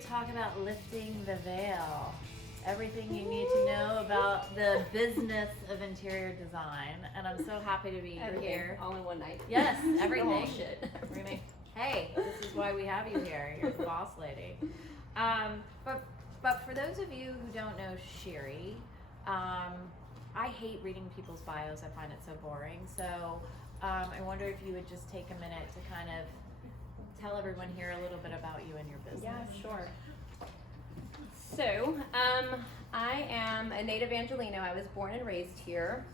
talk about lifting the veil. Everything you need to know about the business of interior design. And I'm so happy to be here. All in one night. Yes, everything. Bullshit. Hey, this is why we have you here. You're the boss lady. But for those of you who don't know Shirry, I hate reading people's bios. I find it so boring. So I wonder if you would just take a minute to kind of tell everyone here a little bit about you and your business. Yeah, sure. So, I am a native Angelino. I was born and raised here.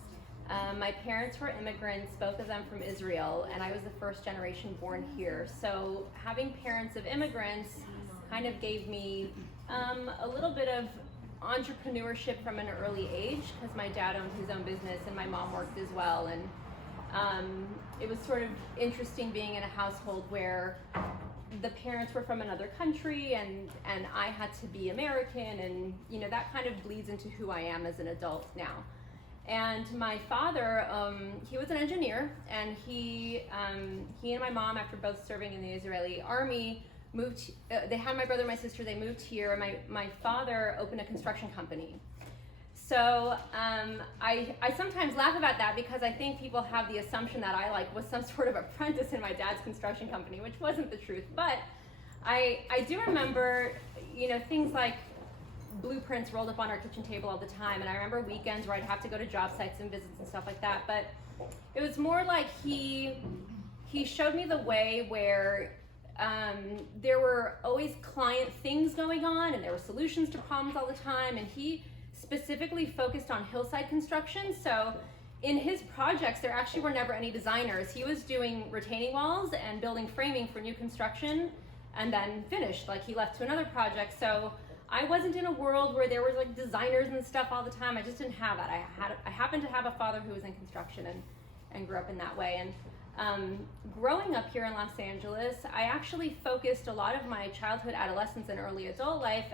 My parents were immigrants, both of them from Israel, and I was the first generation born here. So having parents of immigrants kind of gave me a little bit of entrepreneurship from an early age, because my dad owned his own business and my mom worked as well. And it was sort of interesting being in a household where the parents were from another country and I had to be American, and you know, that kind of bleeds into who I am as an adult now. And my father, he was an engineer, and he and my mom, after both serving in the Israeli army, moved. They had my brother and my sister. They moved here, and my father opened a construction company. So I sometimes laugh about that, because I think people have the assumption that I was some sort of apprentice in my dad's construction company, which wasn't the truth. But I do remember, you know, things like blueprints rolled up on our kitchen table all the time, and I remember weekends where I'd have to go to job sites and visits and stuff like that. But it was more like he showed me the way where there were always client things going on, and there were solutions to problems all the time, and he specifically focused on hillside construction. So in his projects, there actually were never any designers. He was doing retaining walls and building framing for new construction, and then finished. Like, he left to another project. So I wasn't in a world where there was like designers and stuff all the time. I just didn't have that. I happened to have a father who was in construction and grew up in that way. And growing up here in Los Angeles, I actually focused a lot of my childhood, adolescence, and early adult life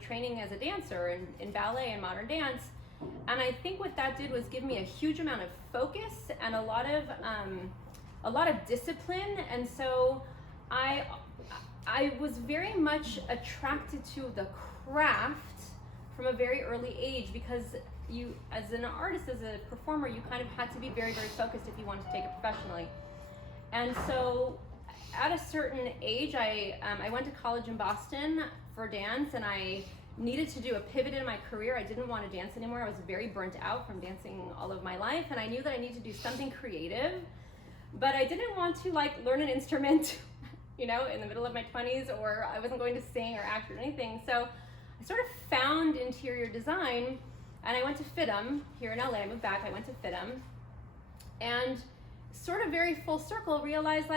training as a dancer in ballet and modern dance. And I think what that did was give me a huge amount of focus and a lot of discipline. And so I was very much attracted to the craft from a very early age, because you, as an artist, as a performer, you kind of had to be very, very focused if you wanted to take it professionally. And so at a certain age, I went to college in Boston for dance, and I needed to do a pivot in my career. I didn't want to dance anymore. I was very burnt out from dancing all of my life, and I knew that I needed to do something creative, but I didn't want to learn an instrument, you know, in the middle of my 20s, or I wasn't going to sing or act or anything. So I sort of found interior design, and I went to FITM here in LA. I moved back, I went to FITM, and sort of very full circle realized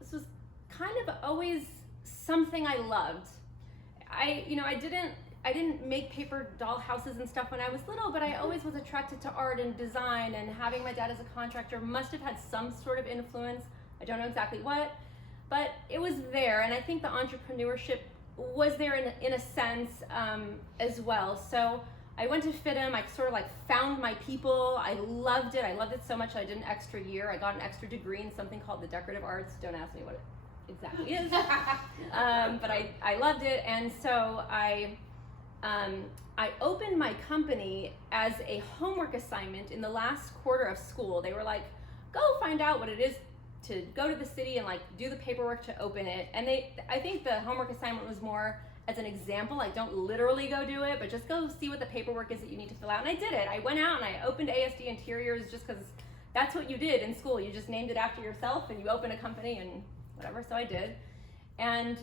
this was kind of always something I loved. I didn't make paper doll houses and stuff when I was little, but I always was attracted to art and design, and having my dad as a contractor must have had some sort of influence. I don't know exactly what, but it was there. And I think the entrepreneurship was there in a sense as well. So I went to FITM, I sort of found my people. I loved it so much that I did an extra year. I got an extra degree in something called the decorative arts. Don't ask me what it exactly is. But I loved it. And so I opened my company as a homework assignment in the last quarter of school. They were like, go find out what it is to go to the city and do the paperwork to open it. And I think the homework assignment was more as an example, don't literally go do it, but just go see what the paperwork is that you need to fill out. And I did it. I went out and I opened ASD Interiors just because that's what you did in school. You just named it after yourself and you open a company and whatever. So I did. And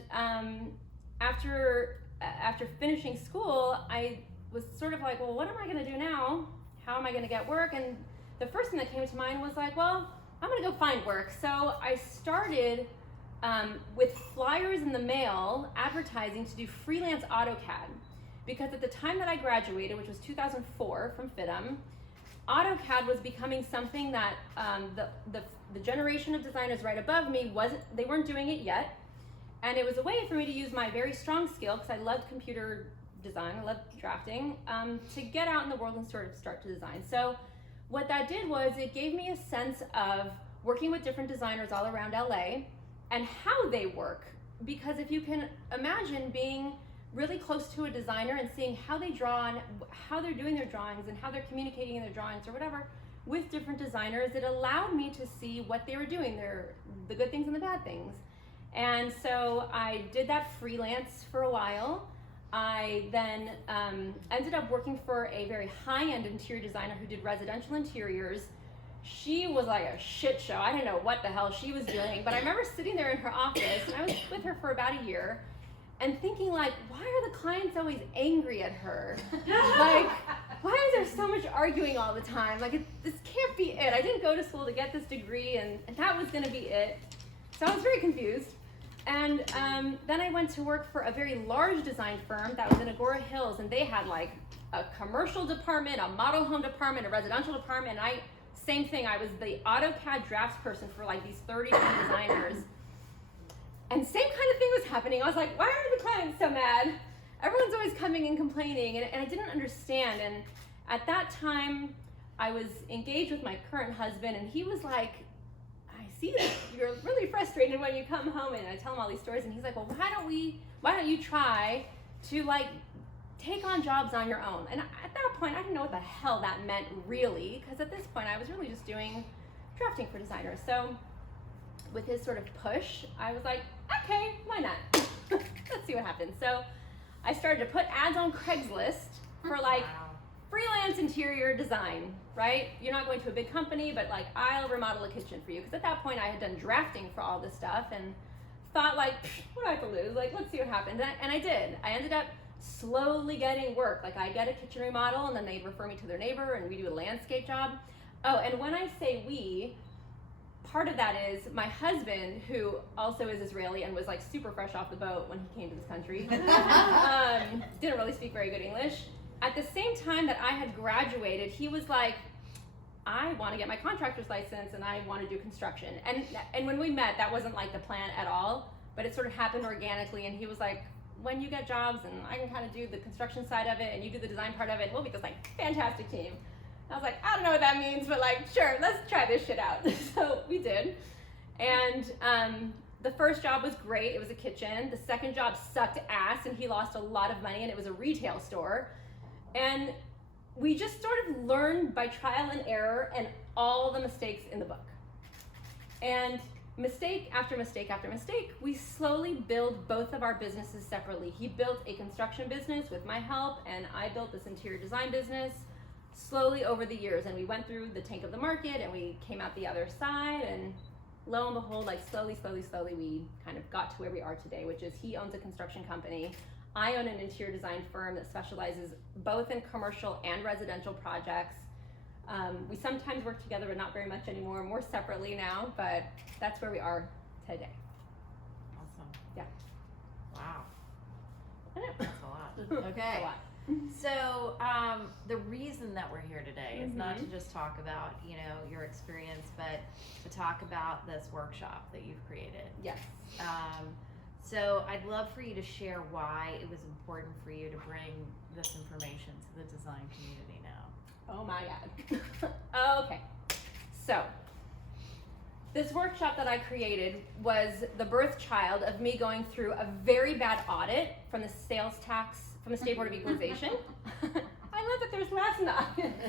after finishing school, I was sort of well, what am I going to do now? How am I going to get work? And the first thing that came to mind was well, I'm going to go find work. So I started with flyers in the mail, advertising to do freelance AutoCAD, because at the time that I graduated, which was 2004 from FITM, AutoCAD was becoming something that the generation of designers right above me they weren't doing it yet, and it was a way for me to use my very strong skill, because I loved computer design, I loved drafting, to get out in the world and sort of start to design. So what that did was it gave me a sense of working with different designers all around LA and how they work. Because if you can imagine being really close to a designer and seeing how they draw and how they're doing their drawings and how they're communicating in their drawings or whatever with different designers, it allowed me to see what they were doing, the good things and the bad things. And so I did that freelance for a while. I then ended up working for a very high-end interior designer who did residential interiors. She was like a shit show. I didn't know what the hell she was doing, but I remember sitting there in her office, and I was with her for about a year, and thinking like, why are the clients always angry at her? Like, why is there so much arguing all the time? Like, this can't be it. I didn't go to school to get this degree, and that was gonna be it. So I was very confused. And then I went to work for a very large design firm that was in Agora Hills, and they had like a commercial department, a model home department, a residential department, and same thing, I was the AutoCAD drafts person for like these 30 designers. And same kind of thing was happening. I was like, why are the clients so mad? Everyone's always coming and complaining, and I didn't understand. And at that time, I was engaged with my current husband, and he was like, I see that you're really frustrated when you come home, and I tell him all these stories, and he's like, well, why don't you try to like take on jobs on your own? And at that point, I didn't know what the hell that meant really, because at this point, I was really just doing drafting for designers. So with his sort of push, I was like, okay, why not? Let's see what happens. So I started to put ads on Craigslist for like freelance interior design, right? You're not going to a big company, but like, I'll remodel a kitchen for you. Because at that point, I had done drafting for all this stuff and thought like, what do I have to lose? Like, let's see what happens. And I did. I ended up slowly getting work. Like, I get a kitchen remodel, and then they'd refer me to their neighbor, and we do a landscape job. Oh, and when I say we, part of that is my husband, who also is Israeli and was like super fresh off the boat when he came to this country, didn't really speak very good English. At the same time that I had graduated, he was like, I want to get my contractor's license and I want to do construction. And when we met, that wasn't like the plan at all, but it sort of happened organically. And he was like, when you get jobs and I can kind of do the construction side of it and you do the design part of it, we'll be this like fantastic team. I was like, I don't know what that means, but like, sure, let's try this shit out. So we did. And the first job was great. It was a kitchen. The second job sucked ass and he lost a lot of money, and it was a retail store. And we just sort of learned by trial and error and all the mistakes in the book. And mistake after mistake after mistake, we slowly built both of our businesses separately. He built a construction business with my help, and I built this interior design business slowly over the years. And we went through the tank of the market and we came out the other side, and lo and behold, like slowly, we kind of got to where we are today, which is he owns a construction company. I own an interior design firm that specializes both in commercial and residential projects. We sometimes work together, but not very much anymore, more separately now, but that's where we are today. Awesome. Yeah. Wow. I know. That's a lot. Okay. A lot. So the reason that we're here today is not to just talk about, your experience, but to talk about this workshop that you've created. Yes. So I'd love for you to share why it was important for you to bring this information to the design community now. Oh my God. Okay. So this workshop that I created was the birth child of me going through a very bad audit from the sales tax, from the State Board of Equalization. I love that there's laughs in the audience.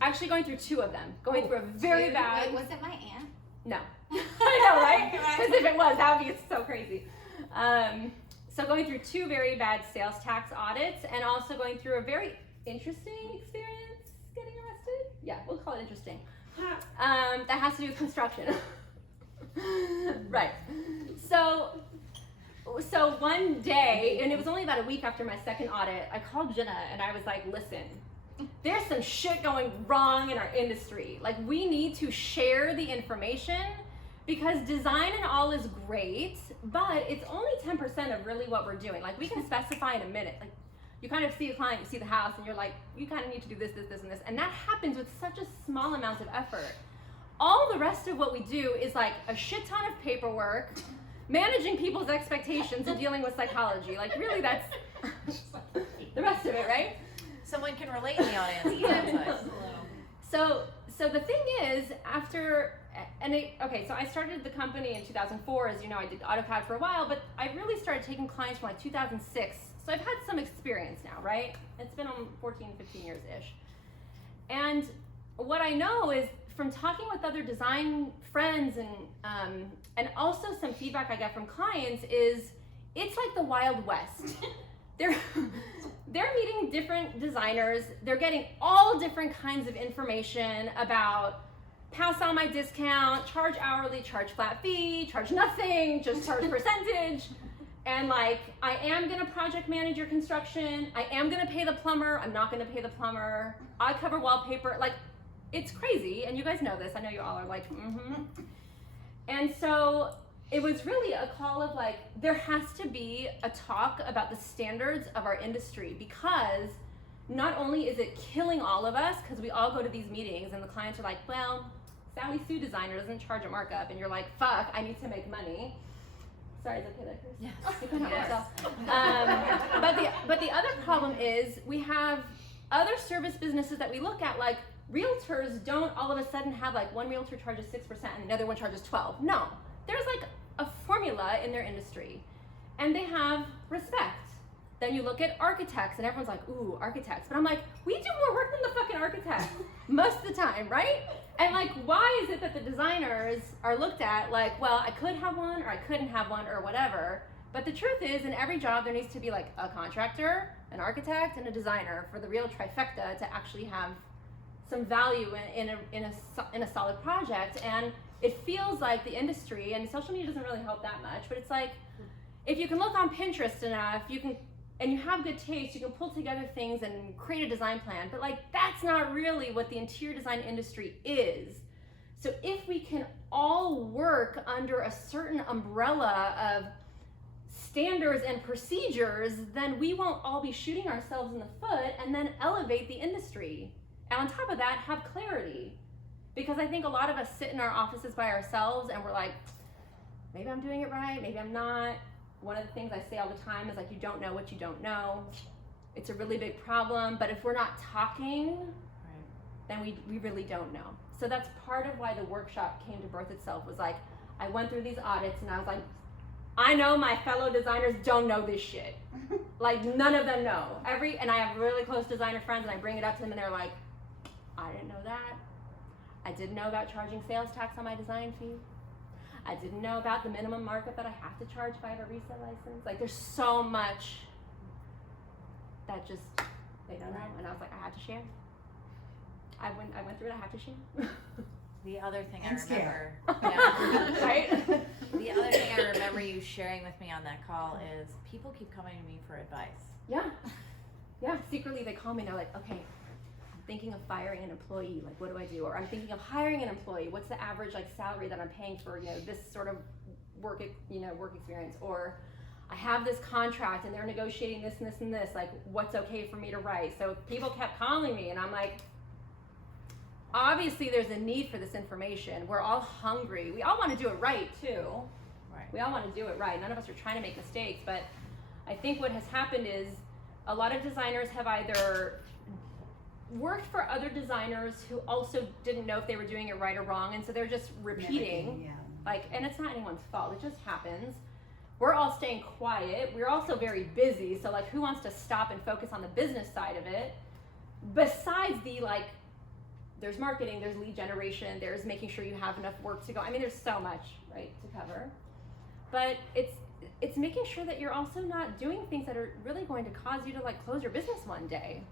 Actually going through two of them. Going through a very bad... Wait, was it my aunt? No. I know, right? Because if it was, that would be so crazy. So going through two very bad sales tax audits, and also going through a very interesting experience getting arrested. Yeah, we'll call it interesting. That has to do with construction. Right. So one day, and it was only about a week after my second audit, I called Jenna and I was like, listen, there's some shit going wrong in our industry. Like, we need to share the information, because design and all is great, but it's only 10% of really what we're doing. Like, we can specify in a minute. Like, you kind of see a client, you see the house, and you're like, you kind of need to do this, this, this, and this. And that happens with such a small amount of effort. All the rest of what we do is like a shit ton of paperwork, managing people's expectations, and dealing with psychology. Like, really, that's the rest of it, right? Someone can relate in the audience. So so the thing is, so I started the company in 2004. As you know, I did AutoCAD for a while, but I really started taking clients from like 2006. So I've had some experience now, right? It's been 14, 15 years-ish. And what I know is from talking with other design friends and also some feedback I get from clients is it's like the Wild West. They're meeting different designers. They're getting all different kinds of information about pass on my discount, charge hourly, charge flat fee, charge nothing, just charge percentage. And like, I am gonna project manage your construction. I am gonna pay the plumber. I'm not gonna pay the plumber. I cover wallpaper. Like, it's crazy. And you guys know this. I know you all are like, mm-hmm. And so it was really a call of like, there has to be a talk about the standards of our industry, because not only is it killing all of us, because we all go to these meetings and the clients are like, well, Sally Sue designer doesn't charge a markup, and you're like, fuck, I need to make money. Sorry, is it okay that Chris? Yes. You can help yourself. But the other problem is we have other service businesses that we look at, like realtors don't all of a sudden have like one realtor charges 6% and another one charges 12. No, there's like a formula in their industry, and they have respect. Then you look at architects and everyone's like, ooh, architects. But I'm like, we do more work than the fucking architect most of the time, right? And like, why is it that the designers are looked at like, well, I could have one or I couldn't have one or whatever. But the truth is, in every job, there needs to be like a contractor, an architect, and a designer for the real trifecta to actually have some value in a solid project. And it feels like the industry, and social media doesn't really help that much, but it's like, if you can look on Pinterest enough, and you have good taste, you can pull together things and create a design plan, but like, that's not really what the interior design industry is. So if we can all work under a certain umbrella of standards and procedures, then we won't all be shooting ourselves in the foot, and then elevate the industry. And on top of that, have clarity. Because I think a lot of us sit in our offices by ourselves and we're like, maybe I'm doing it right, maybe I'm not. One of the things I say all the time is like, you don't know what you don't know. It's a really big problem, but if we're not talking, then we really don't know. So that's part of why the workshop came to birth itself, was like, I went through these audits and I was like, I know my fellow designers don't know this shit. Like, none of them know. And I have really close designer friends, and I bring it up to them and they're like, I didn't know that. I didn't know about charging sales tax on my design fee. I didn't know about the minimum markup that I have to charge if I have a resale license. Like, there's so much that just, they don't know. And I was like, I had to share. I went through it, I have to share. The other thing And I remember, Right? the other thing I remember you sharing with me on that call is people keep coming to me for advice. Yeah, secretly they call me and they're like, okay, I'm thinking of firing an employee, like what do I do? Or I'm thinking of hiring an employee, what's the average like salary that I'm paying for, this sort of work experience? Or I have this contract and they're negotiating this and this and this, like what's okay for me to write? So people kept calling me and I'm like, obviously there's a need for this information. We're all hungry. We all want to do it right too. Right. We all want to do it right. None of us are trying to make mistakes, but I think what has happened is a lot of designers have either worked for other designers who also didn't know if they were doing it right or wrong, and so they're just repeating, and it's not anyone's fault, it just happens. We're all staying quiet. We're also very busy, so like, who wants to stop and focus on the business side of it? Besides the there's marketing, there's lead generation, there's making sure you have enough work to go. I mean, there's so much, right, to cover. But it's making sure that you're also not doing things that are really going to cause you to close your business one day.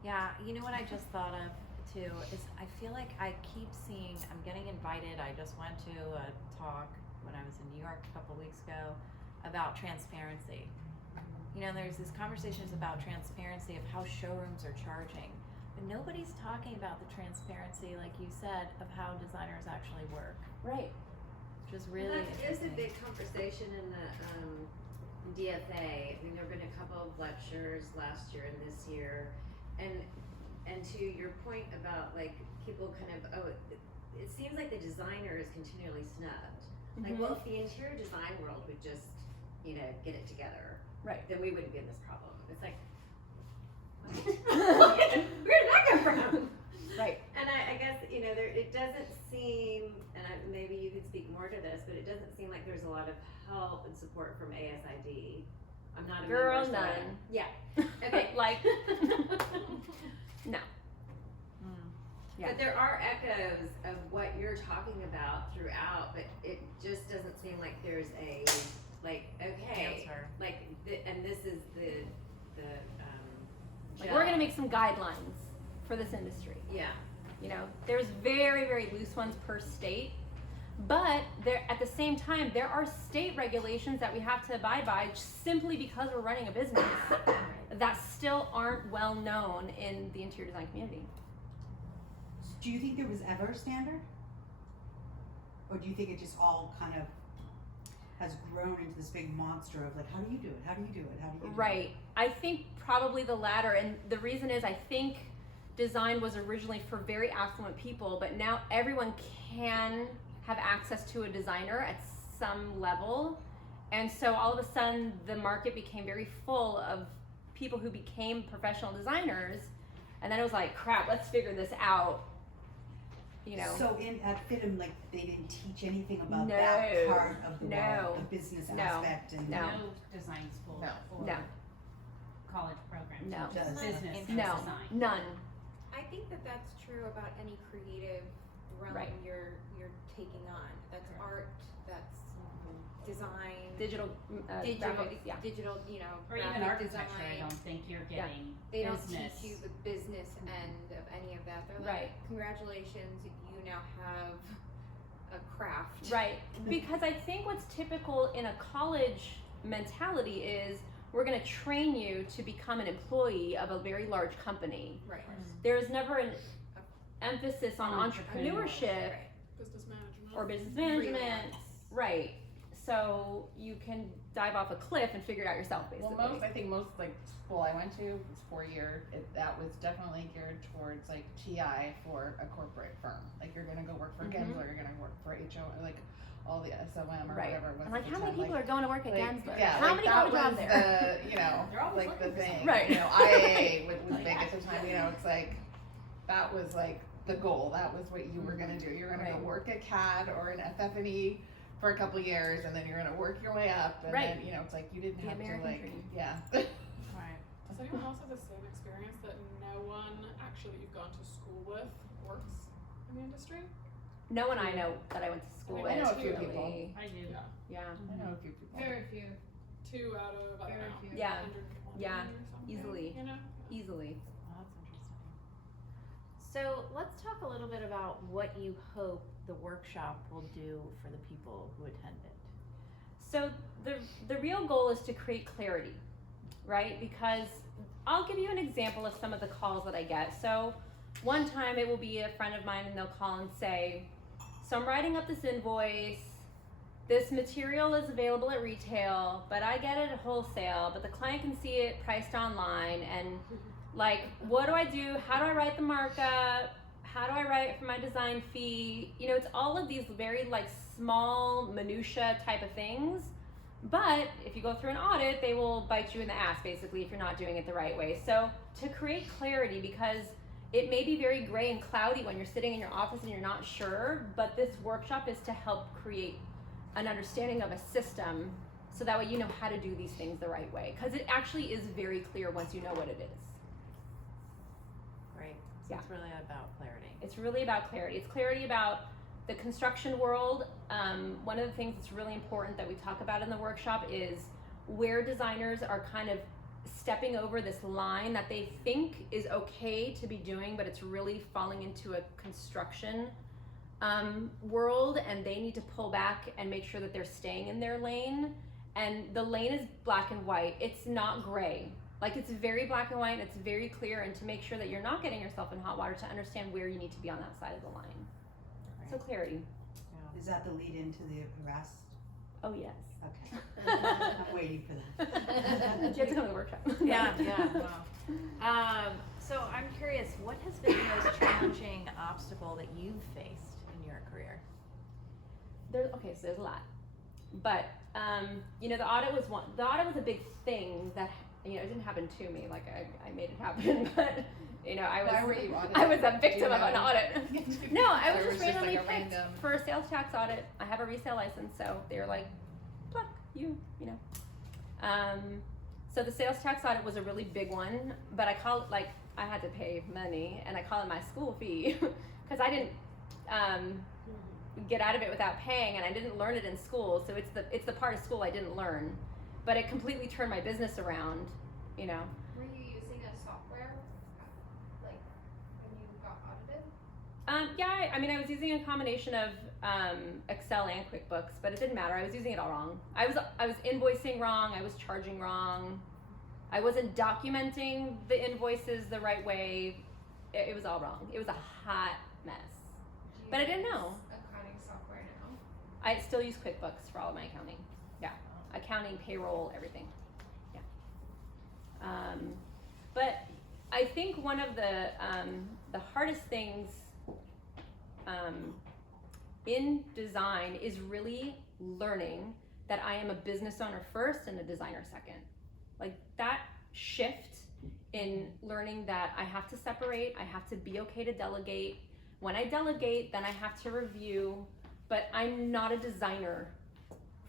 Yeah, you know what I just thought of too is I feel like I keep seeing, I'm getting invited. I just went to a talk when I was in New York a couple weeks ago about transparency. There's these conversations about transparency of how showrooms are charging. But nobody's talking about the transparency, like you said, of how designers actually work. Right. Which is really That is a interesting. big conversation in the DFA. I mean, there have been a couple of lectures last year and this year, and to your point about people kind of it seems like the designer is continually snubbed. Like, well, if the interior design world would just get it together, right, then we wouldn't be in this problem. It's like, where did that come from? Right. doesn't seem, and maybe you could speak more to this, but it doesn't seem like there's a lot of help and support from ASID. I'm not a Girl, member, so none. yeah. Okay. Like, no. Yeah. But there are echoes of what you're talking about throughout, but it just doesn't seem like there's a, like, okay, Answer. like, and this is the Like, we're gonna make some guidelines for this industry. yeah. You know, there's very, very loose ones per state, but there, at the same time, there are state regulations that we have to abide by simply because we're running a business that still aren't well known in the interior design community. Do you think there was ever a standard? Or do you think it just all kind of has grown into this big monster of like, how do you do it? How do you do it? How do you do it? Right. I think probably the latter, and the reason is I think design was originally for very affluent people, but now everyone can have access to a designer at some level. And so all of a sudden the market became very full of people who became professional designers, and then it was like, crap, let's figure this out. You know. So at FITM, like they didn't teach anything about No. that part of the No. world, the business No. aspect and No. Design school No. or No. college program. No. Does. Business No, design. none. I think that that's true about any creative realm Right. you're taking on. That's art, that's design, Digital, digital, graphics, yeah. digital, you know, Or even graphic architecture, I design. don't think you're Yeah. getting They don't business. teach you the business end of any of that. They're like, Right. congratulations, you now have a craft. Right, because I think what's typical in a college mentality is we're going to train you to become an employee of a very large company. Right. There's never an emphasis on entrepreneurship Right. Business management. or business management. Freelance. Right, so you can dive off a cliff and figure it out yourself, basically. Well, I think most like school I went to was 4 year. That was definitely geared towards like TI for a corporate firm. Like you're gonna go work for Mhm. Gensler, you're gonna work for HO, like all the SOM or Right. whatever it was. I'm like, at the how many time. people are going to work at like, Gensler? Yeah, how like many that got a job was there? the, you know, They're always like the looking for thing. Right. You know, IAA was big at the time. You know, it's like that was like the goal. That was what you were gonna do. You're gonna Right. go work at CAD or an FF&E for a couple of years, and then you're gonna work your way up. And Right. then you know, it's like you didn't The have American to like, dream. yeah. Right. Does anyone else have the same experience that no one actually that you've gone to school with works in the industry? No one I know that I went to school I with. know a few really. people. I do. Yeah. Yeah, I know a few people. Very few. 2 out of, I don't Very know, few. Yeah. 120 Yeah. or something, Easily. You know? easily. Well, that's interesting. So let's talk a little bit about what you hope the workshop will do for the people who attend it. So the real goal is to create clarity, right? Because I'll give you an example of some of the calls that I get. So one time it will be a friend of mine and they'll call and say, so I'm writing up this invoice, this material is available at retail, but I get it at wholesale, but the client can see it priced online, and like, what do I do? How do I write the markup? How do I write for my design fee? You know, it's all of these very like small minutia type of things. But if you go through an audit, they will bite you in the ass basically if you're not doing it the right way. So to create clarity, because it may be very gray and cloudy when you're sitting in your office and you're not sure, but this workshop is to help create an understanding of a system so that way you know how to do these things the right way. Because it actually is very clear once you know what it is. Great. So Yeah. it's really about clarity. It's really about clarity. It's clarity about the construction world. One of the things that's really important that we talk about in the workshop is where designers are kind of stepping over this line that they think is okay to be doing, but it's really falling into a construction world, and they need to pull back and make sure that they're staying in their lane. And the lane is black and white. It's not gray. Like, it's very black and white, and it's very clear, and to make sure that you're not getting yourself in hot water, to understand where you need to be on that side of the line. So clarity. Is that the lead into the arrest? Oh yes. Okay. I'm waiting for that. You have to come to the workshop. Yeah, wow. So I'm curious, what has been the most challenging obstacle that you've faced in your career? So there's a lot, but you know, the audit was a big thing that, you know, it didn't happen to me, like I made it happen, but You know, I was Why were you audited? I was a Do you victim of an know? audit. No, I was Or just like randomly a picked random. for a sales tax audit. I have a resale license, so they were like, pluck, you know. So the sales tax audit was a really big one, but I call it, like, I had to pay money, and I call it my school fee, because I didn't get out of it without paying, and I didn't learn it in school, so it's the part of school I didn't learn. But it completely turned my business around, you know. Were you using a software, like, when you got audited? Yeah, I mean, I was using a combination of Excel and QuickBooks, but it didn't matter. I was using it all wrong. I was invoicing wrong. I was charging wrong. I wasn't documenting the invoices the right way. It was all wrong. It was a hot mess. Do you But I didn't use know. accounting software now? I still use QuickBooks for all of my accounting. Yeah, accounting, payroll, everything. Yeah. But I think one of the hardest things in design is really learning that I am a business owner first and a designer second. Like that shift in learning that I have to separate, I have to be okay to delegate. When I delegate, then I have to review, but I'm not a designer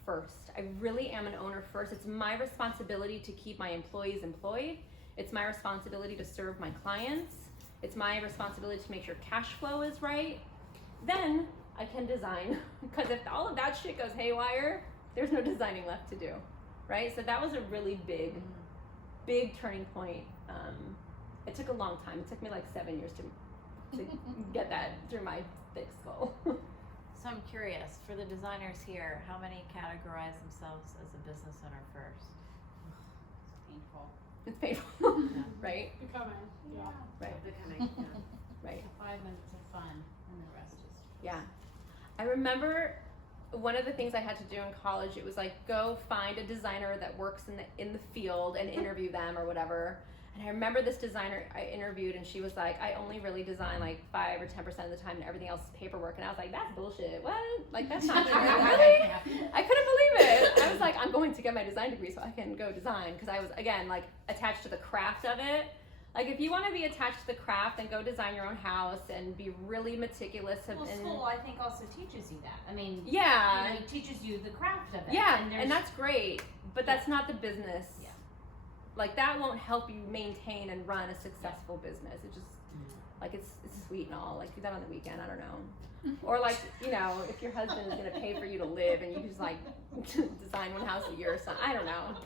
first. I really am an owner first. It's my responsibility to keep my employees employed. It's my responsibility to serve my clients. It's my responsibility to make sure cash flow is right. Then I can design, because if all of that shit goes haywire, there's no designing left to do, right? So that was a really big turning point. It took a long time. It took me like 7 years to get that through my thick skull. So I'm curious, for the designers here, how many categorize themselves as a business owner first? Painful. It's painful, right? Becoming, yeah. Right, Becoming, yeah. right. 5 minutes of fun, and the rest is. Yeah. I remember one of the things I had to do in college, it was like, go find a designer that works in the field and interview them or whatever. And I remember this designer I interviewed, and she was like, I only really design like 5 or 10% of the time, and everything else is paperwork. And I was like, that's bullshit. What? Like, that's not true. Really? I couldn't believe it. I was like, I'm going to get my design degree so I can go design, because I was, again, like attached to the craft of it. Like, if you want to be attached to the craft, then go design your own house and be really meticulous. Well, school, I think, also teaches you that. I mean, Yeah. you know, it teaches you the craft of it. Yeah, there's- and that's great, but that's not the business. Yeah. Like, that won't help you maintain and run a successful business. It just, like, it's sweet and all. Like, do that on the weekend, I don't know. Or, like, you know, if your husband is going to pay for you to live and you just, like, design one house a year or something. I don't know.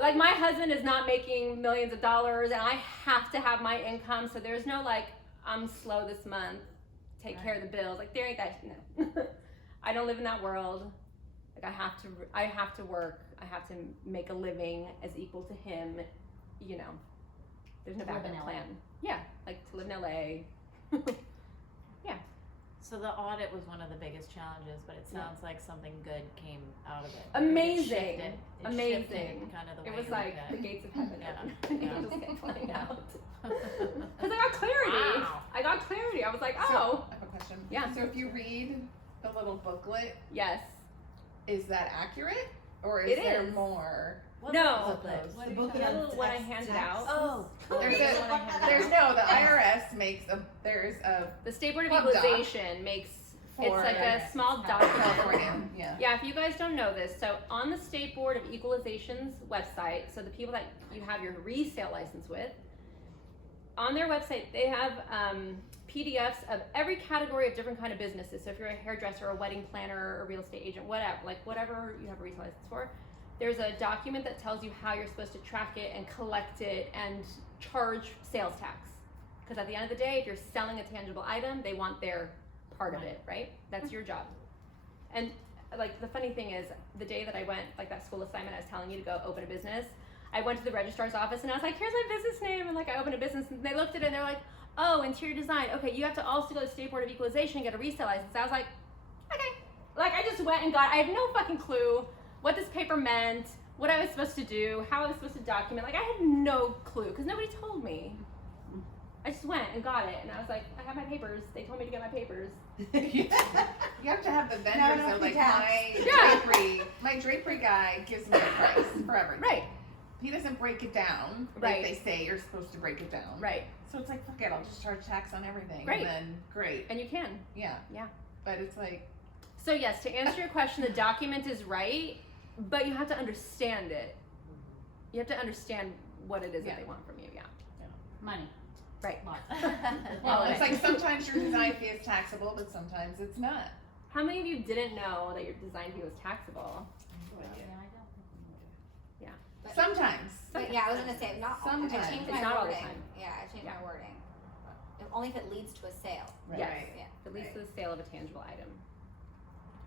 Like, my husband is not making millions of dollars, and I have to have my income, so there's no, like, I'm slow this month, take care of the bills. Like, there ain't that, no. I don't live in that world. Like, I have to work. I have to make a living as equal to him, you know. There's no To live in backup LA. plan. Yeah, like to live in LA. So the audit was one of the biggest challenges, but it sounds like something good came out of it. Amazing. It Amazing. shifted kind of the It way was you like looked at the it. gates of heaven Yeah. opened. Yeah. Angels kept flying out. Because Because I got clarity. Wow. I got clarity. I was like, So, oh, I have a question. Yeah. So if you read the little booklet, yes. is that accurate? Or is It there is. more? No. The You booklet know of what I tax- handed tax- out? Oh, There's That's a, what I handed there's out. no, the IRS makes there's a, The State Board of Pub doc. Equalization makes, it's For like a small document. California, yeah. Yeah, if you guys don't know this, so on the State Board of Equalization's website, so the people that you have your resale license with, on their website they have PDFs of every category of different kind of businesses. So if you're a hairdresser, a wedding planner, a real estate agent, whatever, like whatever you have a resale license for, there's a document that tells you how you're supposed to track it and collect it and charge sales tax. Because at the end of the day, if you're selling a tangible item, they want their part of it, right? That's your job. And like the funny thing is, the day that I went, like that school assignment I was telling you to go open a business, I went to the registrar's office and I was like, here's my business name, and like I opened a business, and they looked at it and they're like, oh, interior design, okay, you have to also go to the State Board of Equalization and get a resale license. I was like, okay. Like I just went and I had no fucking clue what this paper meant, what I was supposed to do, how I was supposed to document. Like I had no clue because nobody told me. I just went and got it, and I was like, I have my papers. They told me to get my papers. You have to have the vendors no, though, like tax. my Yeah. drapery guy gives me a price for everything. Right. he doesn't break it down. Right. Like they say you're supposed to break it down. Right. So it's like, fuck it, I'll just charge tax on everything. Great. And then, great. And you can. Yeah. Yeah. But it's like, So yes, to answer your question, the document is right, but you have to understand it. You have to understand what it is that Yeah. they want from you. Yeah. Money. Right. Lots. well, it's like sometimes your design fee is taxable, but sometimes it's not. How many of you didn't know that your design fee was taxable? Sometimes. But yeah, I was gonna say, not all, I Sometimes. changed It's my not all the wording. time. Yeah, I changed Yeah. my wording. Only if it leads to a sale. Right. Yes. Right. Yeah. At least to the sale of a tangible item.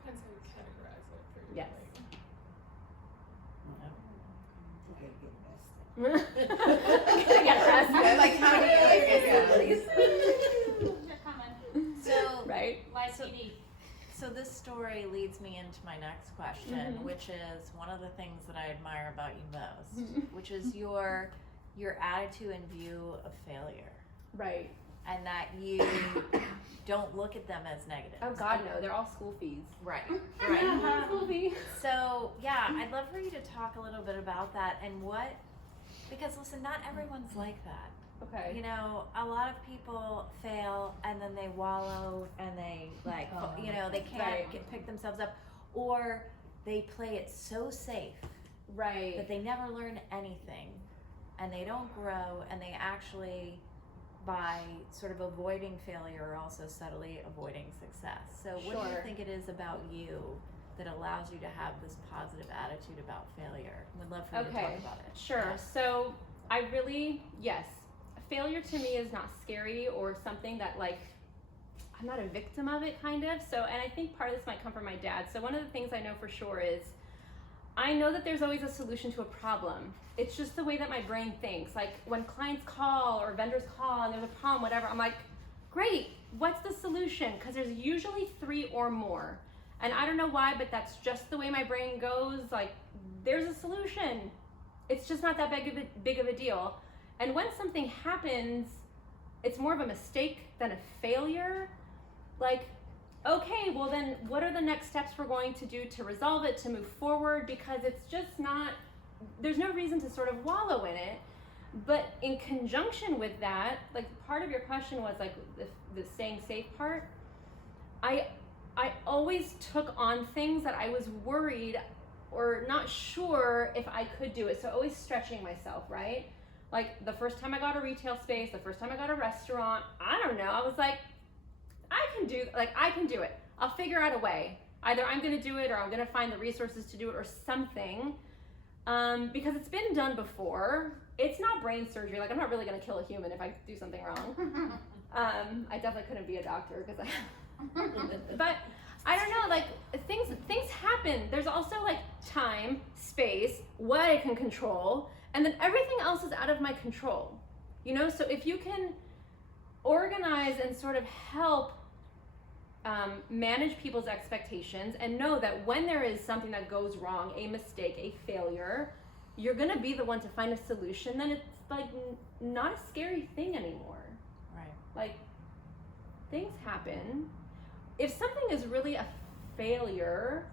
Depends how you categorize it for your Yes. Get arrested. Like how do you like They're coming. So, Right? Live So- TV. so this story leads me into my next question, Mhm. which is one of the things that I admire about you most, which is your attitude and view of failure, Right. and that you don't look at them as negative. Oh God, no! They're all school fees. Right. Right. School fees. So yeah, I'd love for you to talk a little bit about that and what, because listen, not everyone's like that. Okay. You know, a lot of people fail and then they wallow and they like, you know, they can't Right. pick themselves up, or they play it so safe Right. that they never learn anything and they don't grow, and they actually, by sort of avoiding failure, are also subtly avoiding success. So what do you Sure. think it is about you that allows you to have this positive attitude about failure? Would love for you to talk Okay. about it. Sure. So I really, yes, failure to me is not scary or something that like I'm not a victim of it, kind of. So, and I think part of this might come from my dad. So one of the things I know for sure is I know that there's always a solution to a problem. It's just the way that my brain thinks. Like when clients call or vendors call and there's a problem, whatever, I'm like, great, what's the solution? Because there's usually 3 or more. And I don't know why, but that's just the way my brain goes. Like, there's a solution. It's just not that big of a deal. And when something happens, it's more of a mistake than a failure. Like, okay, well then what are the next steps we're going to do to resolve it, to move forward? Because it's just not, there's no reason to sort of wallow in it. But in conjunction with that, like part of your question was like the staying safe part. I always took on things that I was worried or not sure if I could do it. So always stretching myself, right? Like the first time I got a retail space, the first time I got a restaurant, I don't know. I was like, I can do it. I'll figure out a way. Either I'm gonna do it or I'm gonna find the resources to do it or something. Because it's been done before. It's not brain surgery. Like I'm not really gonna kill a human if I do something wrong. I definitely couldn't be a doctor because but I don't know, like things happen. There's also like time, space, what I can control, and then everything else is out of my control. You know, so if you can organize and sort of help manage people's expectations and know that when there is something that goes wrong, a mistake, a failure, you're gonna be the one to find a solution, then it's like not a scary thing anymore. Right. Like things happen. If something is really a failure,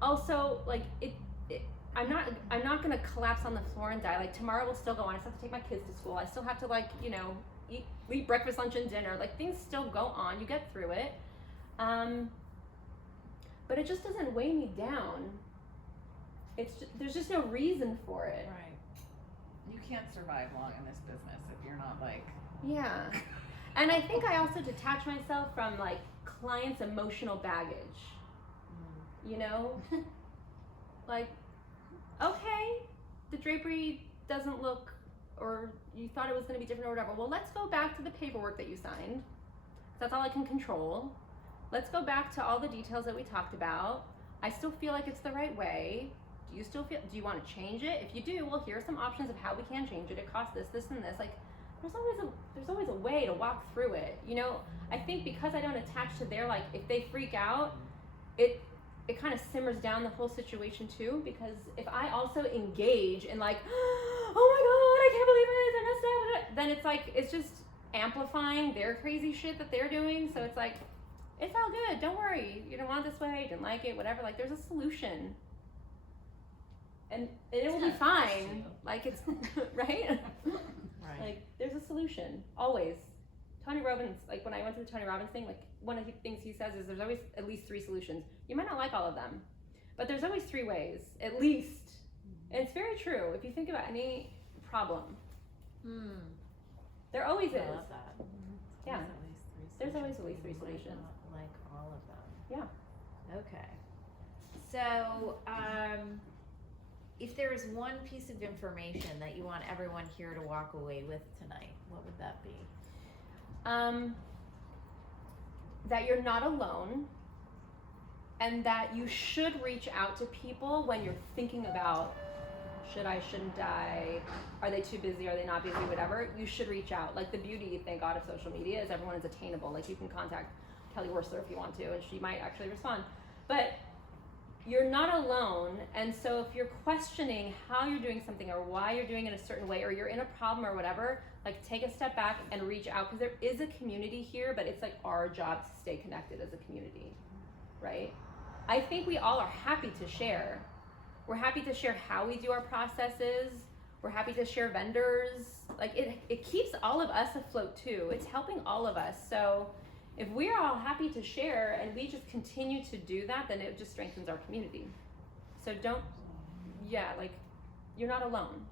also like I'm not gonna collapse on the floor and die. Like tomorrow will still go on. I still have to take my kids to school. I still have to like, you know, eat breakfast, lunch, and dinner. Like things still go on. You get through it. But it just doesn't weigh me down. There's just no reason for it. Right. You can't survive long in this business if you're not like. Yeah. And I think I also detach myself from like clients' emotional baggage. You know? Like, okay, the drapery doesn't look, or you thought it was going to be different or whatever. Well, let's go back to the paperwork that you signed. That's all I can control. Let's go back to all the details that we talked about. I still feel like it's the right way. Do you want to change it? If you do, well, here are some options of how we can change it. It costs this, this, and this. Like, there's always a way to walk through it. You know, I think because I don't attach to their, like, if they freak out, it kind of simmers down the whole situation too, because if I also engage in like, oh my God, I can't believe it, I messed up, then it's like, it's just amplifying their crazy shit that they're doing. So it's like, it's all good, don't worry, you don't want it this way, you didn't like it, whatever, like there's a solution. and it will be not a fine. issue. Like it's right. Right. Like there's a solution always. Tony Robbins, like when I went to the Tony Robbins thing, like one of the things he says is there's always at least 3 solutions. You might not like all of them, but there's always 3 ways, at least. And it's very true. If you think about any problem, there always I is. love that. Yeah. There's There's always solutions. at least 3 You might solutions. not like all of them. Yeah. Okay. So, if there is one piece of information that you want everyone here to walk away with tonight, what would that be? That you're not alone, and that you should reach out to people when you're thinking about should I, shouldn't I, are they too busy, are they not busy, whatever. You should reach out. Like the beauty, thank God, of social media is everyone is attainable. Like you can contact Kelly Worsler if you want to, and she might actually respond. But you're not alone, and so if you're questioning how you're doing something or why you're doing it a certain way, or you're in a problem or whatever, like take a step back and reach out, because there is a community here, but it's like our job to stay connected as a community, right? I think we all are happy to share. We're happy to share how we do our processes. We're happy to share vendors. Like it keeps all of us afloat too. It's helping all of us. So if we're all happy to share and we just continue to do that, then it just strengthens our community. So like you're not alone.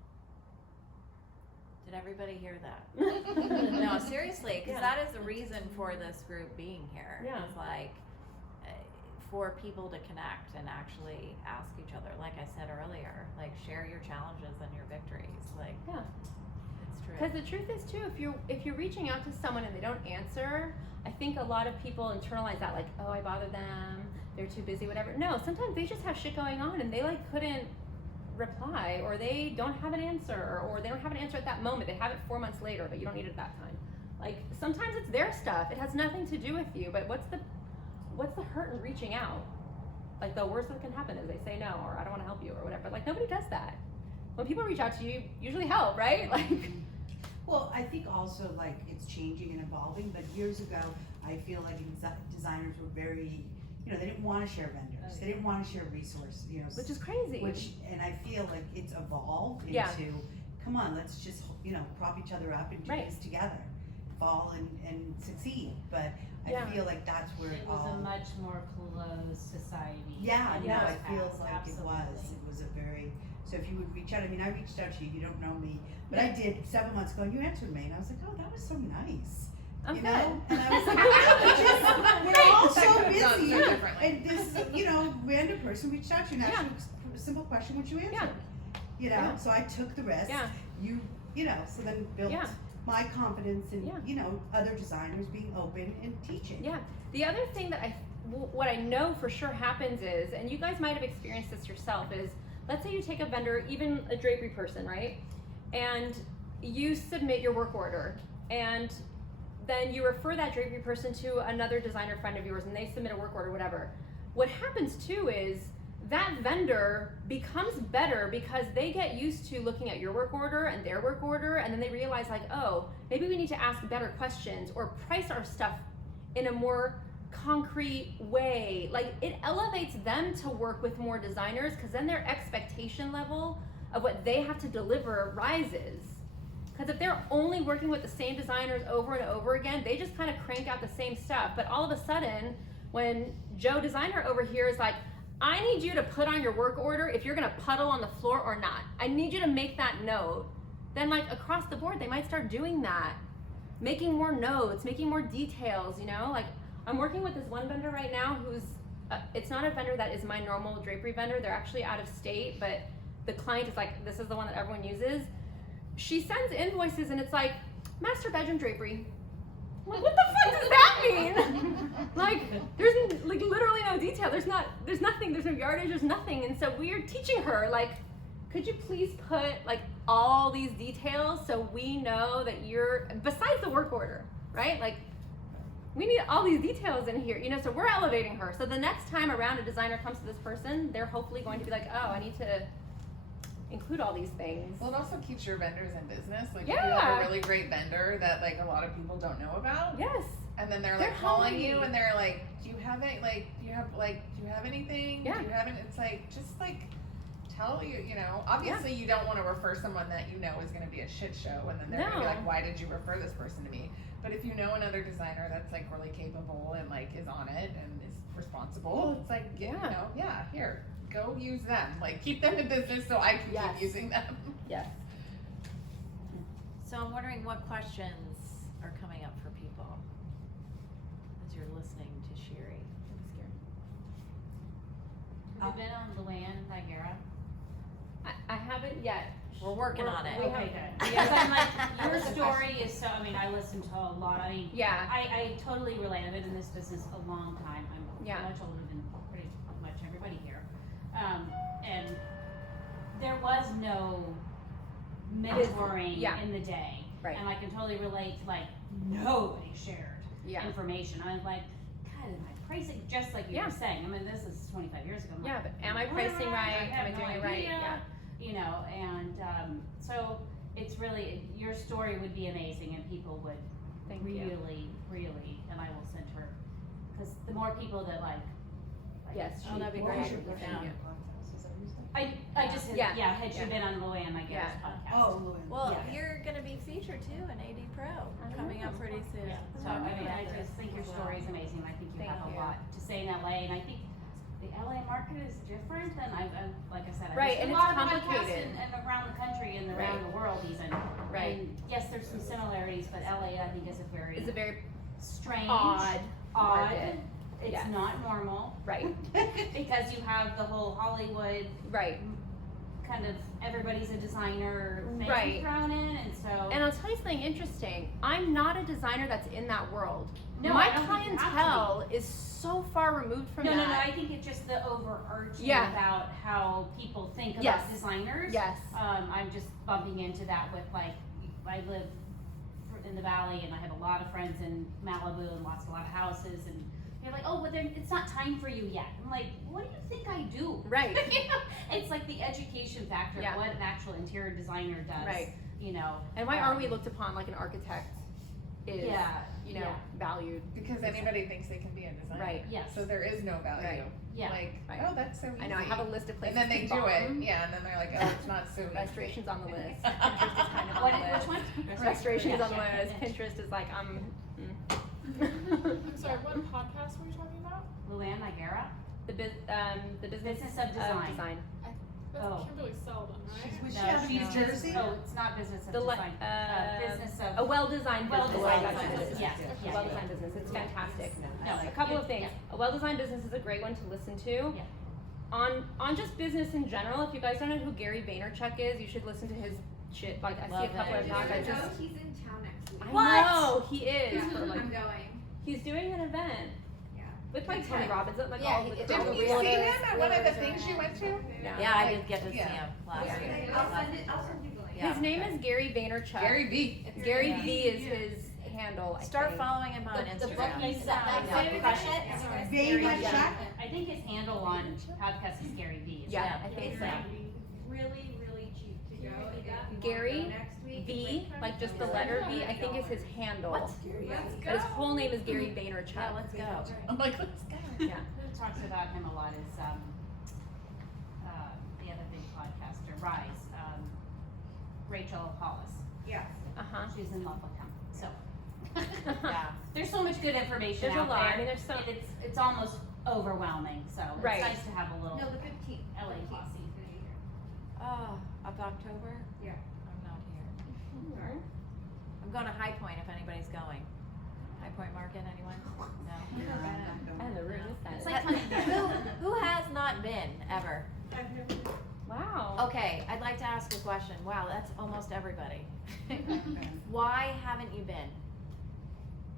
Did everybody hear that? No, seriously, because Yeah. that is the reason for this group being here. Yeah. It's like for people to connect and actually ask each other. Like I said earlier, like share your challenges and your victories. Like Yeah. it's true. Because the truth is too, if you're reaching out to someone and they don't answer, I think a lot of people internalize that, like, oh, I bothered them, they're too busy, whatever. No, sometimes they just have shit going on and they like couldn't reply, or they don't have an answer, or they don't have an answer at that moment. They have it 4 months later, but you don't need it at that time. Like sometimes it's their stuff. It has nothing to do with you. But what's the hurt in reaching out? Like the worst that can happen is they say no, or I don't want to help you, or whatever. But like nobody does that. When people reach out to you, you usually help, right? Like. Well, I think also like it's changing and evolving, but years ago, I feel like designers were very, they didn't want to share vendors. They didn't want to share resources, Which is crazy. and I feel like it's evolved into, Yeah. come on, let's just, prop each other up and do Right. this together, fall and succeed. But I Yeah. feel like that's where It was a much more closed society. yeah, in no, those I feel past, like absolutely. it was a very, so if you would reach out, I mean, I reached out to you don't know me, but I did 7 months ago, and you answered me, and I was like, oh, that was so nice. I'm you good. know? And I was like, we're all so Done busy, so differently. and this, random person reached out to you, and asked you a simple question, which you answered. Yeah. So I took the risk. Yeah. So then built Yeah. my confidence in, Yeah. other designers being open and teaching. Yeah. The other thing that what I know for sure happens is, and you guys might have experienced this yourself, is let's say you take a vendor, even a drapery person, right? And you submit your work order, and then you refer that drapery person to another designer friend of yours, and they submit a work order, whatever. What happens too is that vendor becomes better because they get used to looking at your work order and their work order, and then they realize like, oh, maybe we need to ask better questions or price our stuff in a more concrete way. Like it elevates them to work with more designers, because then their expectation level of what they have to deliver rises. Because if they're only working with the same designers over and over again, they just kind of crank out the same stuff. But all of a sudden, when Joe designer over here is like, I need you to put on your work order if you're gonna puddle on the floor or not. I need you to make that note. Then like across the board, they might start doing that. Making more notes, making more details, Like I'm working with this one vendor right now who's, it's not a vendor that is my normal drapery vendor. They're actually out of state, but the client is like, this is the one that everyone uses. She sends invoices and it's like, master bedroom drapery. I'm like, what the fuck does that mean? Like, there's like literally no detail. There's nothing, there's no yardage, there's nothing. And so we are teaching her, like, could you please put like all these details so we know that you're, besides the work order, right? Like, we need all these details in here, so we're elevating her. So the next time around a designer comes to this person, they're hopefully going to be like, oh, I need to include all these things. Well, it also keeps your vendors in business. Like, if you Yeah. have a really great vendor that, like, a lot of people don't know about. Yes. And then they're They're like calling hungry. you and they're like, do you have anything? Yeah. Do you have anything? It's like, just like, tell you know, obviously you don't want to refer someone that you know is going to be a shit show, and then they're going to be No. like, why did you refer this person to me? But if you know another designer that's like really capable and like is on it and is responsible, it's like, you know, here, go use them. Like, keep them in business so I can Yes. keep using them. Yes. So I'm wondering what questions are coming up for people as you're listening to Shirry. Have you been on Luann Niagara? I haven't yet. We're working on it. Okay, good. Because I'm like, your story is so, I mean, I listen to a lot, I mean, Yeah. I totally relate. I've been in this business a long time. I'm Yeah. much older than pretty much everybody here. And there was no mentoring Yeah. in the day. Right. And I can totally relate to like, nobody shared Yeah. information. I was like, God, am I pricing, just like you Yeah. were saying, I mean, this is 25 years ago. I'm Yeah, like, but am I what? pricing right? I Am I have doing no it right? idea. Yeah. You know, and so it's really, your story would be amazing and people would Thank really, you. really, and I will send her, because the more people that like Yes. Oh, that'd be What great. was your Yeah. question? Your podcast, is that what you said? I just had, Yeah. had you Yeah. been on Luann Niagara's Yeah. podcast. Oh, Luann. Well, Yeah. you're gonna be featured too in AD Pro coming up pretty soon. Yeah, so I mean, I just think your story is amazing. I think you Thank have a you. lot to say in LA, and I think the LA market is different than I've like I said, I've Right, listened and to it's a lot of podcasts complicated. and around the country and around the world even. Right. And yes, there's some similarities, but LA I think is a very It's a very strange, odd odd. market. It's Yes. not normal right. because you have the whole Hollywood Right. kind of everybody's a designer thing Right. thrown in, and so And I'll tell you something interesting. I'm not a designer that's in that world. No, My I don't think you have to be. clientele is so far removed from no, that. no, I think it's just the overarching Yeah. about how people think about Yes. designers. Yes. I'm just bumping into that with like, I live in the valley and I have a lot of friends in Malibu and a lot of houses, and they're like, oh, well then it's not time for you yet. I'm like, what do you think I do? Right. You know, it's like the education factor Yeah. of what an actual interior designer does. Right. You know. And why aren't we looked upon like an architect is, Yeah. you know, yeah. valued? Because anybody thinks they can be a designer. Right. Yes. So there is no value. Right. Yeah. Like, Right. oh, that's so easy. I know, I have a list of And places then they to do it, bomb. yeah, and then they're like, oh, it's not so easy. Restoration's on the list. Pinterest is kind of on What, the list. which one? Restoration's on the Yeah. list. Pinterest is like, I'm sorry, what podcast were you talking about? Luann Niagara? the business Business of Design. That's Oh. Kimberly Seldon, right? Was she No, out of New she's Jersey? Oh, it's not business of The design. li- Business of. A well-designed business. Well-designed That's business, it. yes, A yes, well-designed business. It's fantastic. No, A couple of things. yeah. A well-designed business is a great one to listen to. Yeah. On just business in general, if you guys don't know who Gary Vaynerchuk is, you should listen to his shit. Like I see a Love couple it. of talks. I just He's in town next week. I What? know he is. Yeah, For like, I'm going. he's doing an event Yeah. with like Tony Robbins. Like Yeah, all he- with it's all Didn't the you real- see him at one of the things you went to? Yeah. Yeah, I did get to see Yeah. him last Yeah. year. I'll send you the link. Yeah. His name is Gary Vaynerchuk. Gary V. Gary V is his handle. I Start think. following him on The book Instagram. is that Yeah. like Crush It? Have you guys- Vaynerchuk? I think his handle on podcast is Gary V. isn't Yeah, it? I think It's so. like really, really cheap to go. If you wanna Gary go next week, V, like just the letter V, I think is his handle. What? Let's But his go. whole name is Gary Vaynerchuk. Yeah, let's go. I'm like, let's go. Yeah. Who talks about him a lot is the other big podcaster, Rise, Rachel Hollis. Yeah. Uh-huh. She's in love with him. So Yeah. there's so much good information There's a out lot. there. I mean, there's so- and it's almost overwhelming. So Right. it's nice to have a little No, the 15th. LA 15th. posse. Oh, of October? Yeah. I'm not here. I'm going to High Point if anybody's going. High Point Market, anyone? No? I don't know, where is that? It's like Who has not been ever? Wow. Okay, I'd like to ask a question. Wow, that's almost everybody. Why haven't you been?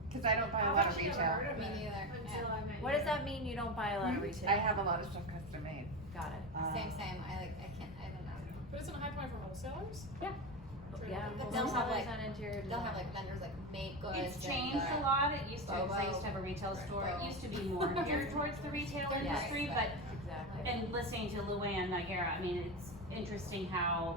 Because I don't buy a lot of retail. Me neither. Until I met What you. does that mean you don't buy a lot of retail? I have a lot of stuff custom made. Got it. Same. I don't know. But isn't High Point for wholesalers? Yeah. But Some they'll have, sellers like- on interior They'll have design. like vendors like make goods. It's and, changed a lot. It used to, Bobo. I used to have a retail store. It Bobo. used to be more geared towards the retail They're industry, nice, but Exactly. and listening to Luann Niagara, I mean, it's interesting how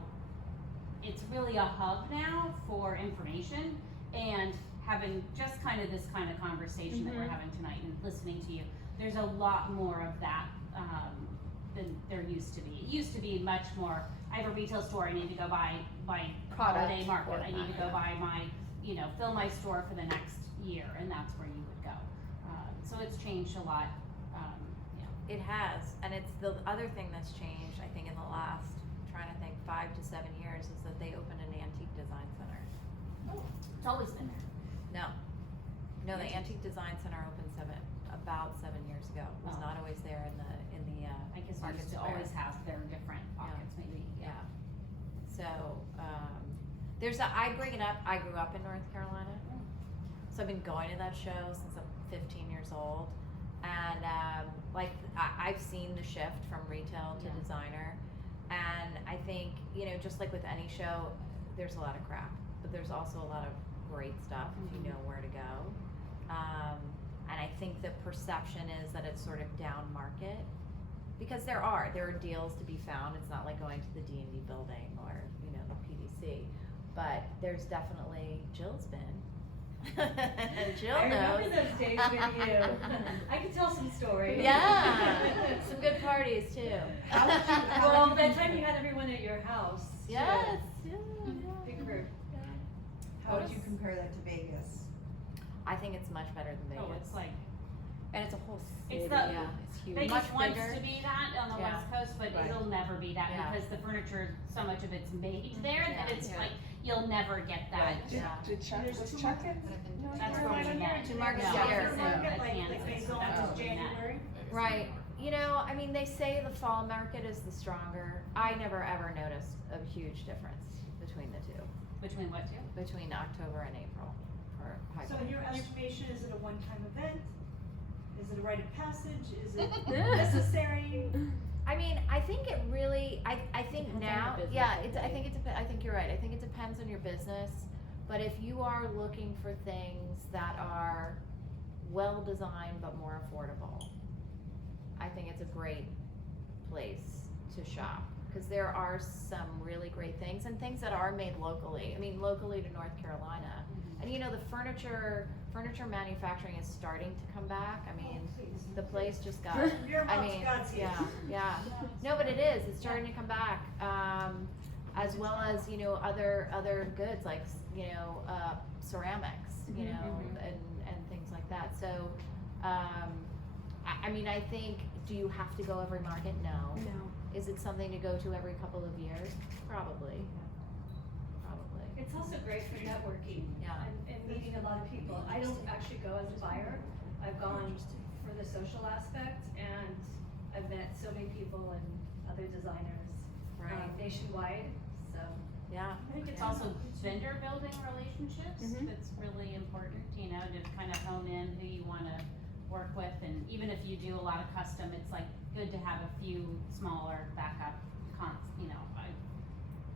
it's really a hub now for information and having just kind of this kind of conversation that we're Mhm. having tonight and listening to you. There's a lot more of that than there used to be. It used to be much more, I have a retail store, I need to go buy Product holiday market, for I need to go buy my, fill my store for the next year, and that's where you would go. So it's changed a lot, It has, and it's the other thing that's changed, I think, in the last, I'm trying to think, 5 to 7 years, is that they opened an antique design center. It's always been there. No, the antique design center opened about 7 years ago. It was Oh. not always there in the I guess we Market used to Square. always have their different pockets, maybe, Yeah. So, I bring it up, I grew up in North Carolina. So I've been going to that show since I'm 15 years old. And, I've seen the shift from retail to Yeah. designer. And I think, just like with any show, there's a lot of crap, but there's also a lot of great stuff if you know where to go. And I think the perception is that it's sort of down market. Because there are deals to be found. It's not like going to the D&D building or, the PDC. But there's definitely, Jill's been. Jill I knows. remember those days with you. I could tell some stories. Yeah, some good parties too. How would you, Well, that time you had everyone at your house. too. Yes, yeah. Big group. how would you compare that to Vegas? I think it's much better than Vegas. oh, it's like, And it's a whole It's city. the- yeah, it's huge. Vegas Much wants bigger. to be that on the Yeah. West Coast, but Right. it'll never be that Yeah. because the furniture, so much of it's made there that Yeah. it's Yeah. like, you'll never get that. Yeah. Did Chuck, was Chuck in? That's what we meant. To market Yeah. share. So, Market, at like Kansas, they so go that's on what to we meant. January. Right. They say the fall market is the stronger. I never ever noticed a huge difference between the two, Between what two? between October and April for high So school. in your estimation, is it a one-time event? Is it a rite of passage? Is it necessary? I think it really, I think Depends on now, your business, yeah, I I think I think you're right. I think it depends on your business. But if you are looking for things that are well designed but more affordable, I think it's a great place to shop. Because there are some really great things and things that are made locally. Locally to North Carolina. And the furniture manufacturing is starting to come back. The place just got, Your mom's God's gift. yeah. No, but it is. It's starting to come back, as well as other goods like ceramics, and things like that. So, I think, do you have to go every market? No. No. Is it something to go to every couple of years? Probably. It's also great for networking. Yeah. And meeting a lot of people. I don't actually go as a buyer. I've gone for the social aspect, and I've met so many people and other designers nationwide. So Yeah. I think it's also vendor building relationships that's really important, to kind of hone in who you want to work with. And even if you do a lot of custom, it's like good to have a few smaller backup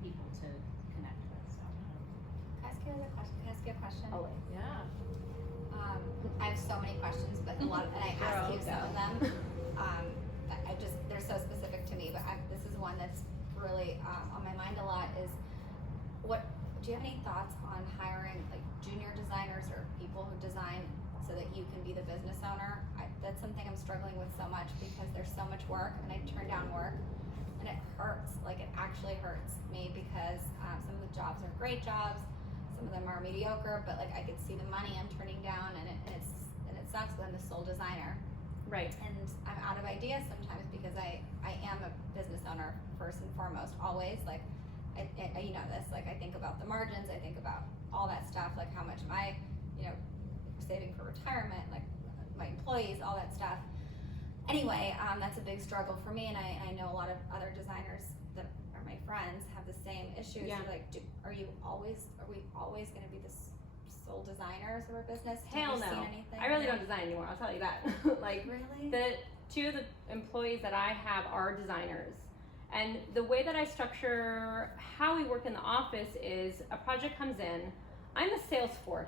people to connect with. So. Can I ask you a question? Oh, Yeah. I have so many questions, but a lot, and I asked you some of them. They're so specific to me, but this is one that's really on my mind a lot. Is do you have any thoughts on hiring like junior designers or people who design so that you can be the business owner? That's something I'm struggling with so much because there's so much work, and I turn down work, and it hurts. Like it actually hurts me because some of the jobs are great jobs. Some of them are mediocre, but like I could see the money I'm turning down, and it sucks when I'm the sole designer. Right. And I'm out of ideas sometimes because I am a business owner first and foremost, always. Like I this. Like I think about the margins, I think about all that stuff, like how much am I, saving for retirement, like my employees, all that stuff. Anyway, that's a big struggle for me, and I know a lot of other designers that are my friends have the same issues. Yeah. Like, are we always going to be the sole designers of our business? Hell Have you no. seen anything? I really don't design anymore, I'll tell you that. Like, Really? the two of the employees that I have are designers. And the way that I structure how we work in the office is a project comes in, I'm the sales force.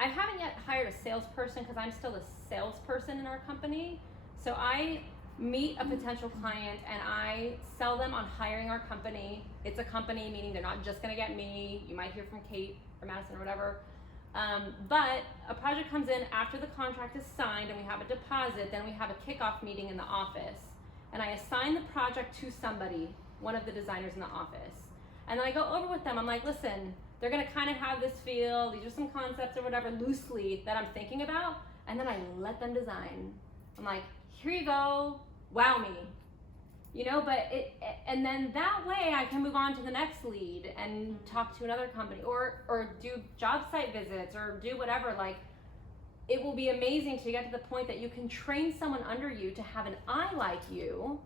I haven't yet hired a salesperson because I'm still the salesperson in our company. So I meet a potential client and I sell them on hiring our company. It's a company, meaning they're not just gonna get me. You might hear from Kate or Madison or whatever. But a project comes in after the contract is signed and we have a deposit, then we have a kickoff meeting in the office. and I assign the project to somebody, one of the designers in the office. And then I go over with them. I'm like, listen, they're gonna kind of have this feel. These are some concepts or whatever loosely that I'm thinking about. And then I let them design. I'm like, here you go, wow me. You know, and then that way I can move on to the next lead and talk to another company or do job site visits or do whatever. Like, it will be amazing to get to the point that you can train someone under you to have an eye like you.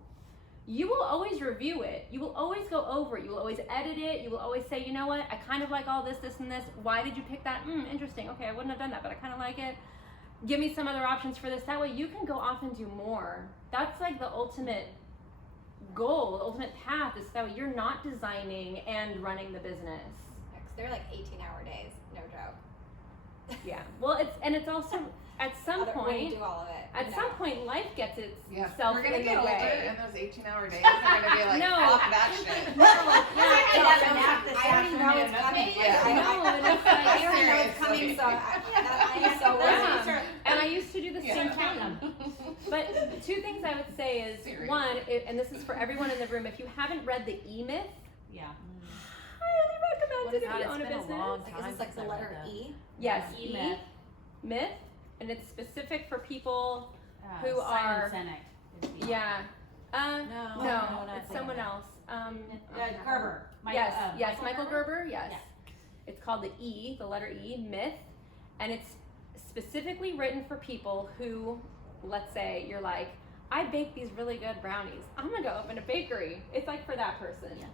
You will always review it. You will always go over it. You will always edit it. You will always say, you know what, I kind of like all this, this, and this. Why did you pick that? Interesting. Okay, I wouldn't have done that, but I kind of like it. Give me some other options for this. That way you can go off and do more. That's like the ultimate goal, the ultimate path, is that way you're not designing and running the business. They're like 18-hour days, no joke. Yeah. Well, it's also at some Wouldn't point. do all of it. At no. some point, life gets Yeah, itself we're gonna in get the older, way. and those 18-hour days are gonna be like, No. fuck that shit. No, I already know it's coming. Yeah. I already know it's coming, so I'm so Yeah. ready. And I used to do the Yeah. same thing. But two things I would say is, Serious. one, and this is for everyone in the room, if you haven't read the E-Myth, Yeah. highly recommend What it is if that? you It's own a been a business. long Like, time is this like since the I read letter that. E? Yes, E-Myth. myth, and it's specific for people who Simon are, Sinek is the yeah, No, no, not it's thinking someone that. else. Gerber. Yes, Michael Gerber, yes. Yeah. It's called the E, the letter E, myth, and it's specifically written for people who, let's say, you're like, I bake these really good brownies. I'm gonna go open a bakery. It's like for that person. Yeah.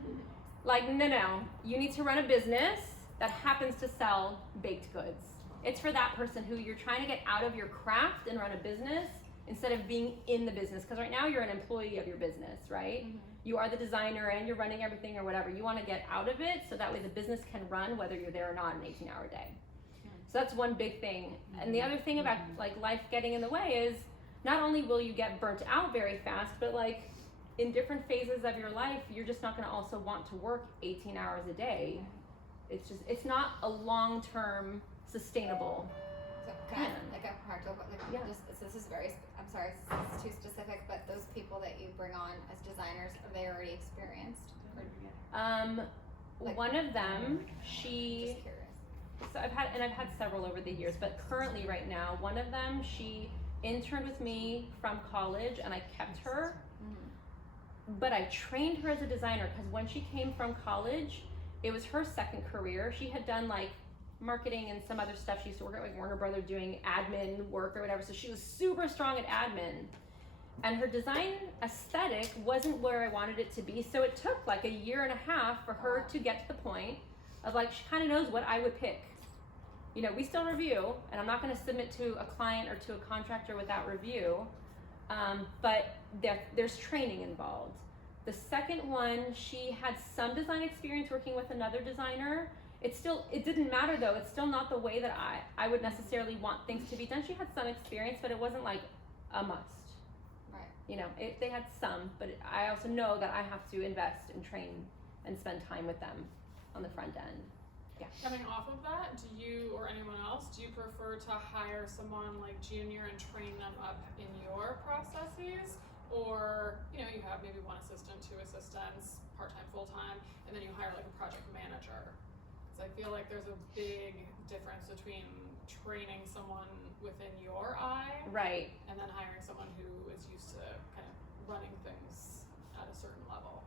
Like, no, you need to run a business that happens to sell baked goods. It's for that person who you're trying to get out of your craft and run a business instead of being in the business. Because right now you're an employee of your business, right? Mm-hmm. You are the designer and you're running everything or whatever. You want to get out of it so that way the business can run whether you're there or not an 18-hour day. So that's one big thing. And the other thing about like life getting in the way is not only will you get burnt out very fast, but like in different phases of your life, you're just not going to also want to work 18 hours a day. It's not a long-term sustainable. So kind of like a practical, like Yeah. just this is very. I'm sorry, it's too specific, but those people that you bring on as designers, are they already experienced? Or One of them, she. just curious. So I've had several over the years, but currently right now, one of them, she interned with me from college and I kept her, but I trained her as a designer because when she came from college, it was her second career. She had done like marketing and some other stuff. She used to work at like Warner Brothers doing admin work or whatever, so she was super strong at admin. And her design aesthetic wasn't where I wanted it to be, so it took like a year and a half for her to get to the point of like, she kind of knows what I would pick. You know, we still review, and I'm not going to submit to a client or to a contractor without review, but there's training involved. The second one, she had some design experience working with another designer. It didn't matter though, it's still not the way that I would necessarily want things to be done. She had some experience, but it wasn't like a must. Right. You know, they had some, but I also know that I have to invest and train and spend time with them on the front end. Yeah. Coming off of that, do you or anyone else, do you prefer to hire someone like junior and train them up in your processes? Or, you know, you have maybe one assistant, two assistants, part-time, full-time, and then you hire like a project manager. Because I feel like there's a big difference between training someone within your eye Right. and then hiring someone who is used to kind of running things at a certain level.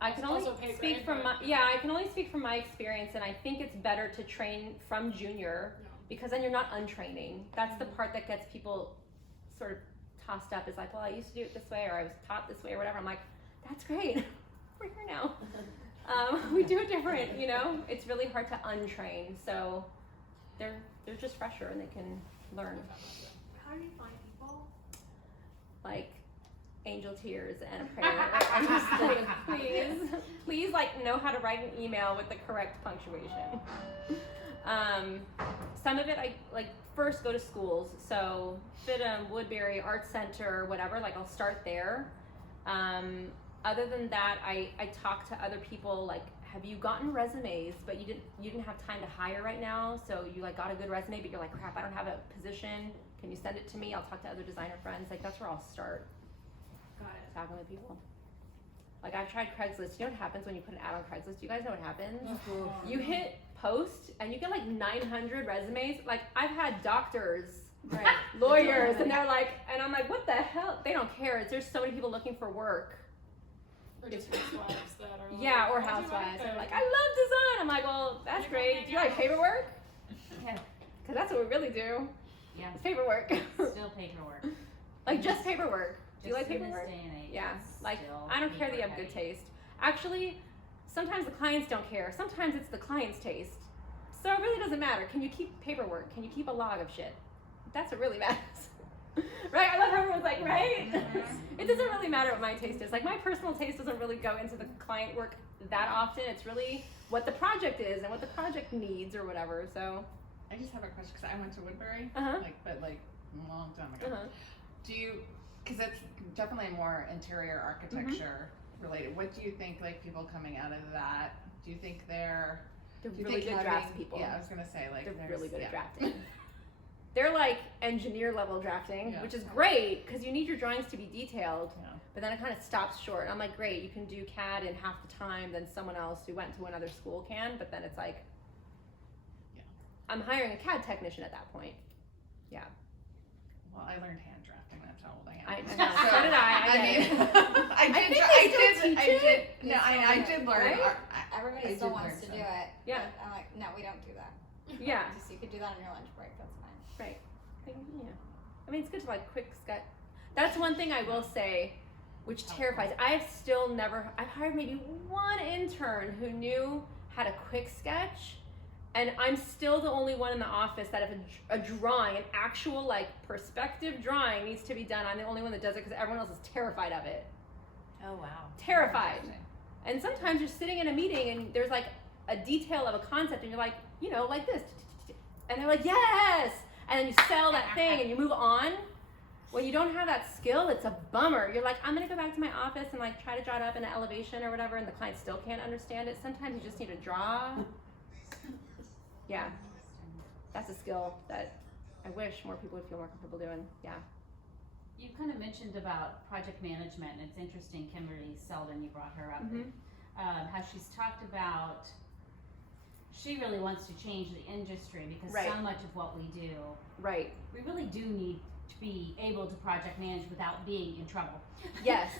I can only Also pay for speak from input. I can only speak from my experience, and I think it's better to train from junior Yeah. because then you're not untraining. That's the part that gets people sort of tossed up, is like, well, I used to do it this way, or I was taught this way, or whatever. I'm like, that's great. We're here now. We do it different, you know. It's really hard to untrain, so they're just fresher and they can learn. How do you find people? Like angel tears and a prayer. Like, I'm just like, please, like, know how to write an email with the correct punctuation. Some of it, I like first go to schools, so FITM, Woodbury, Art Center, whatever. Like, I'll start there. Other than that, I talk to other people. Like, have you gotten resumes, but you didn't have time to hire right now, so you like got a good resume, but you're like, crap, I don't have a position. Can you send it to me? I'll talk to other designer friends. Like, that's where I'll start. Got it. talking with people. Like I've tried Craigslist. You know what happens when you put an ad on Craigslist? You guys know what happens? You hit post and you get like 900 resumes. Like I've had doctors, Right. lawyers, and they're like, and I'm like, what the hell? They don't care. There's so many people looking for work. Or just housewives that are like, Yeah, or "I'll do housewives. They're anything." like, I love design. I'm like, well, that's great. Do you like paperwork? Yeah. Because that's what we really do. Yeah. It's paperwork. Still paperwork. Like just paperwork. Do you like Just in paperwork? this day and age, Yeah. it's Like still I don't care that you have paper good heavy. taste. Actually, sometimes the clients don't care. Sometimes it's the client's taste. So it really doesn't matter. Can you keep paperwork? Can you keep a log of shit? That's what really matters. Right? I love how everyone's like, right? It doesn't really matter what my taste is. Like my personal taste doesn't really go into the client work that often. It's really what the project is and what the project needs or whatever. So, I just have a question because I went to Woodbury, uh-huh. but a long time ago. Uh-huh. Do you, because it's definitely more interior architecture related. What do you think, like people coming out of that? Do you think They're do you really think good having- draftspeople. Yeah, I was gonna say like They're there's- really good yeah. at drafting. They're like engineer level drafting, Yeah. which is great because you need your drawings to be detailed. Yeah. But then it kind of stops short. I'm like, great, you can do CAD in half the time than someone else who went to another school can. But then it's like, Yeah. I'm hiring a CAD technician at that point. Yeah, Well, I learned hand drafting. That's how old I am. I know. So did I. I get it. I did learn. Right? Everybody I still did wants learn to some. do it. Yeah. But I'm like, no, we don't do that. Yeah. Just you could do that on your lunch break. That's fine. Right. Yeah. I mean, it's good to like quick sketch. That's one thing I will say, which terrifies. I've hired maybe one intern who knew how to quick sketch, and I'm still the only one in the office that if a drawing, an actual like perspective drawing needs to be done, I'm the only one that does it because everyone else is terrified of it. Oh wow. Terrified. And sometimes you're sitting in a meeting and there's like a detail of a concept and you're like, you know, like this. And they're like, yes! And then you sell that thing and you move on. When you don't have that skill, it's a bummer. You're like, I'm gonna go back to my office and like try to draw it up in an elevation or whatever, and the client still can't understand it. Sometimes you just need to draw. Yeah. That's a skill that I wish more people would feel more comfortable doing. Yeah. You kind of mentioned about project management, and it's interesting, Kimberly Selden, you brought her up, how she's talked about, she really wants to change the industry because Right. so much of what we do, Right. we really do need to be able to project manage without being in trouble. Yes.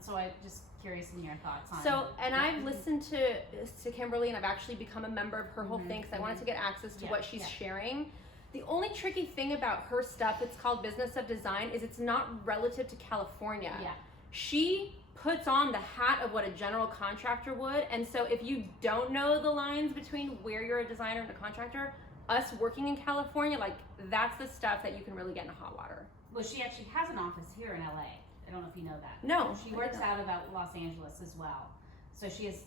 So I'm just curious in your thoughts on. So, and I've listened to Kimberly, and I've actually become a member of her whole thing because I wanted to get access to Yeah, what she's yeah. sharing. The only tricky thing about her stuff, it's called Business of Design, is it's not relative to California. Yeah. She puts on the hat of what a general contractor would, and so if you don't know the lines between where you're a designer and a contractor, us working in California, like that's the stuff that you can really get into hot water. Well, she actually has an office here in LA. I don't know if you know that. No, She I works didn't know. out about Los Angeles as well. So she has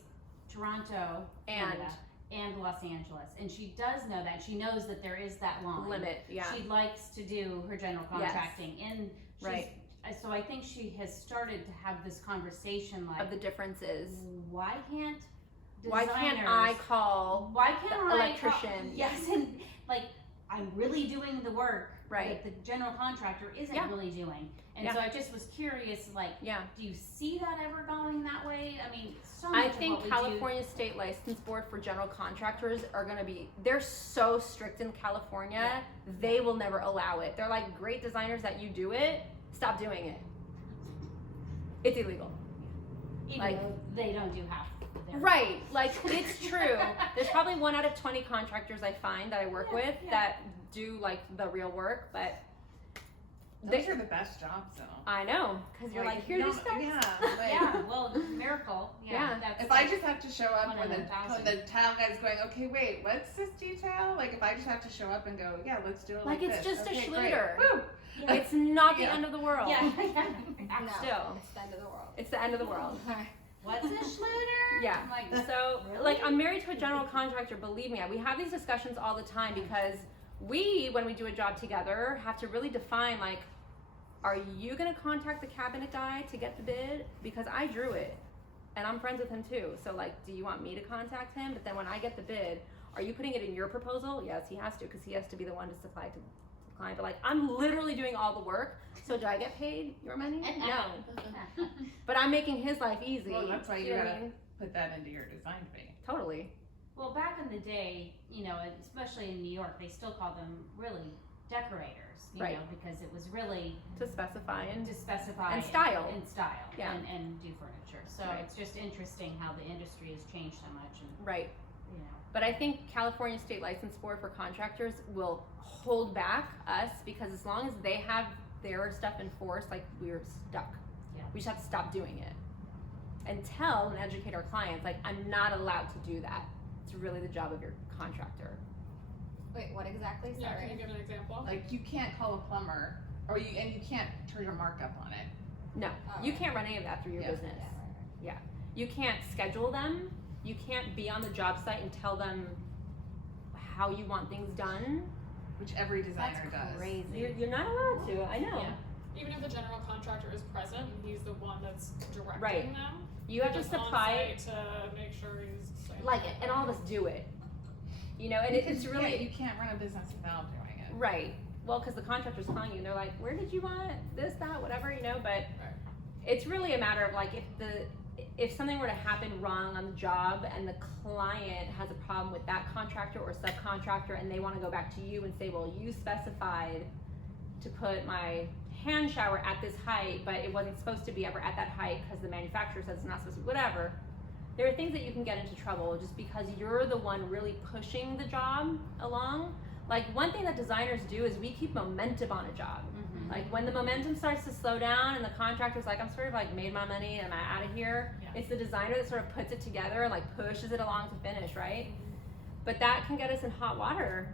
Toronto, And- Canada, and Los Angeles. And she does know that. She knows that there is that line. Limit, yeah. She likes to do her general Yes. contracting. And she's, Right. so I think she has started to have this conversation like, Of the differences. why can't Why designers, can't I call why can't the I electrician? yes, and like I'm really doing so Right. that the general contractor isn't Yeah. really doing. And Yeah. so I just was curious, like, Yeah. do you see that ever going that way? I mean, so I much of think what we California State License Board for general contractors are going to be, they're so strict in California, they will never allow it. They're like, great designers that you do it, stop doing it. It's illegal. do, even like- though they don't do half of their Right, like it's true. There's probably 1 out of 20 contractors I find that I work with that do like the real work, but Those are the best jobs though. I know, because you're like, here's no, your steps. Yeah. Like, Yeah, well, miracle. Yeah, Yeah. that's If I just have to show up One when in the 1,000. tile guy's going, okay, wait, what's this detail? Like if I just have to show up and go, yeah, let's do it Like, like it's this. just a Okay, great. Schluter. Woo! It's not the Yeah. end of the world. yeah. No, Still. it's the end of the world. It's the end of the world. What's a Schluter? Yeah. I'm like, So, Really? like, I'm married to a general contractor, believe me. We have these discussions all the time because we, when we do a job together, have to really define, like, are you going to contact the cabinet guy to get the bid? Because I drew it, and I'm friends with him too. So, like, do you want me to contact him? But then when I get the bid, are you putting it in your proposal? Yes, he has to, because he has to be the one to supply to the client. But, like, I'm literally doing all the work. So do I get paid your money? No. But I'm making his life easy. Well, that's why you know what I gotta mean? put that into your design fee. Totally. Well, back in the day, you know, especially in New York, they still called them really decorators, you Right. know, because it was really To specify and to specify And style. and Yeah. and do furniture. So Right. it's just interesting how the industry has changed so much, and right. you know. But I think California State License Board for Contractors will hold back us because as long as they have their stuff enforced, like we're stuck. Yeah. We just have to stop doing it. And tell and educate our clients, like I'm not allowed to do that. It's really the job of your contractor. Wait, what exactly? Yeah, Sorry. can you give an example? Like you can't call a plumber, or you can't turn your markup on it. No, Oh, you right. can't run any of that through your Yeah. business. Yeah, right. You can't schedule them. You can't be on the job site and tell them how you want things done. Which every designer That's does. crazy. You're not allowed to. I know. Yeah. Even if the general contractor is present and he's the one that's directing Right. them, You have to just on supply it site to make sure he's saying like it, and all of us do it. You know, and it's Yeah, really you can't run a business without doing it. right. Well, because the contractor's calling you, and they're like, "Where did you want this, that, whatever?" You know. But it's really a matter of like if something were to happen wrong on the job, and the client has a problem with that contractor or subcontractor, and they want to go back to you and say, "Well, you specified to put my hand shower at this height, but it wasn't supposed to be ever at that height because the manufacturer says it's not supposed to be," whatever. There are things that you can get into trouble just because you're the one really pushing the job along. Like one thing that designers do is we keep momentum on a job. Mm-hmm. Like when the momentum starts to slow down and the contractor's like, I'm sort of like made my money and I'm out of here. Yeah. It's the designer that sort of puts it together and like pushes it along to finish, right? But that can get us in hot water.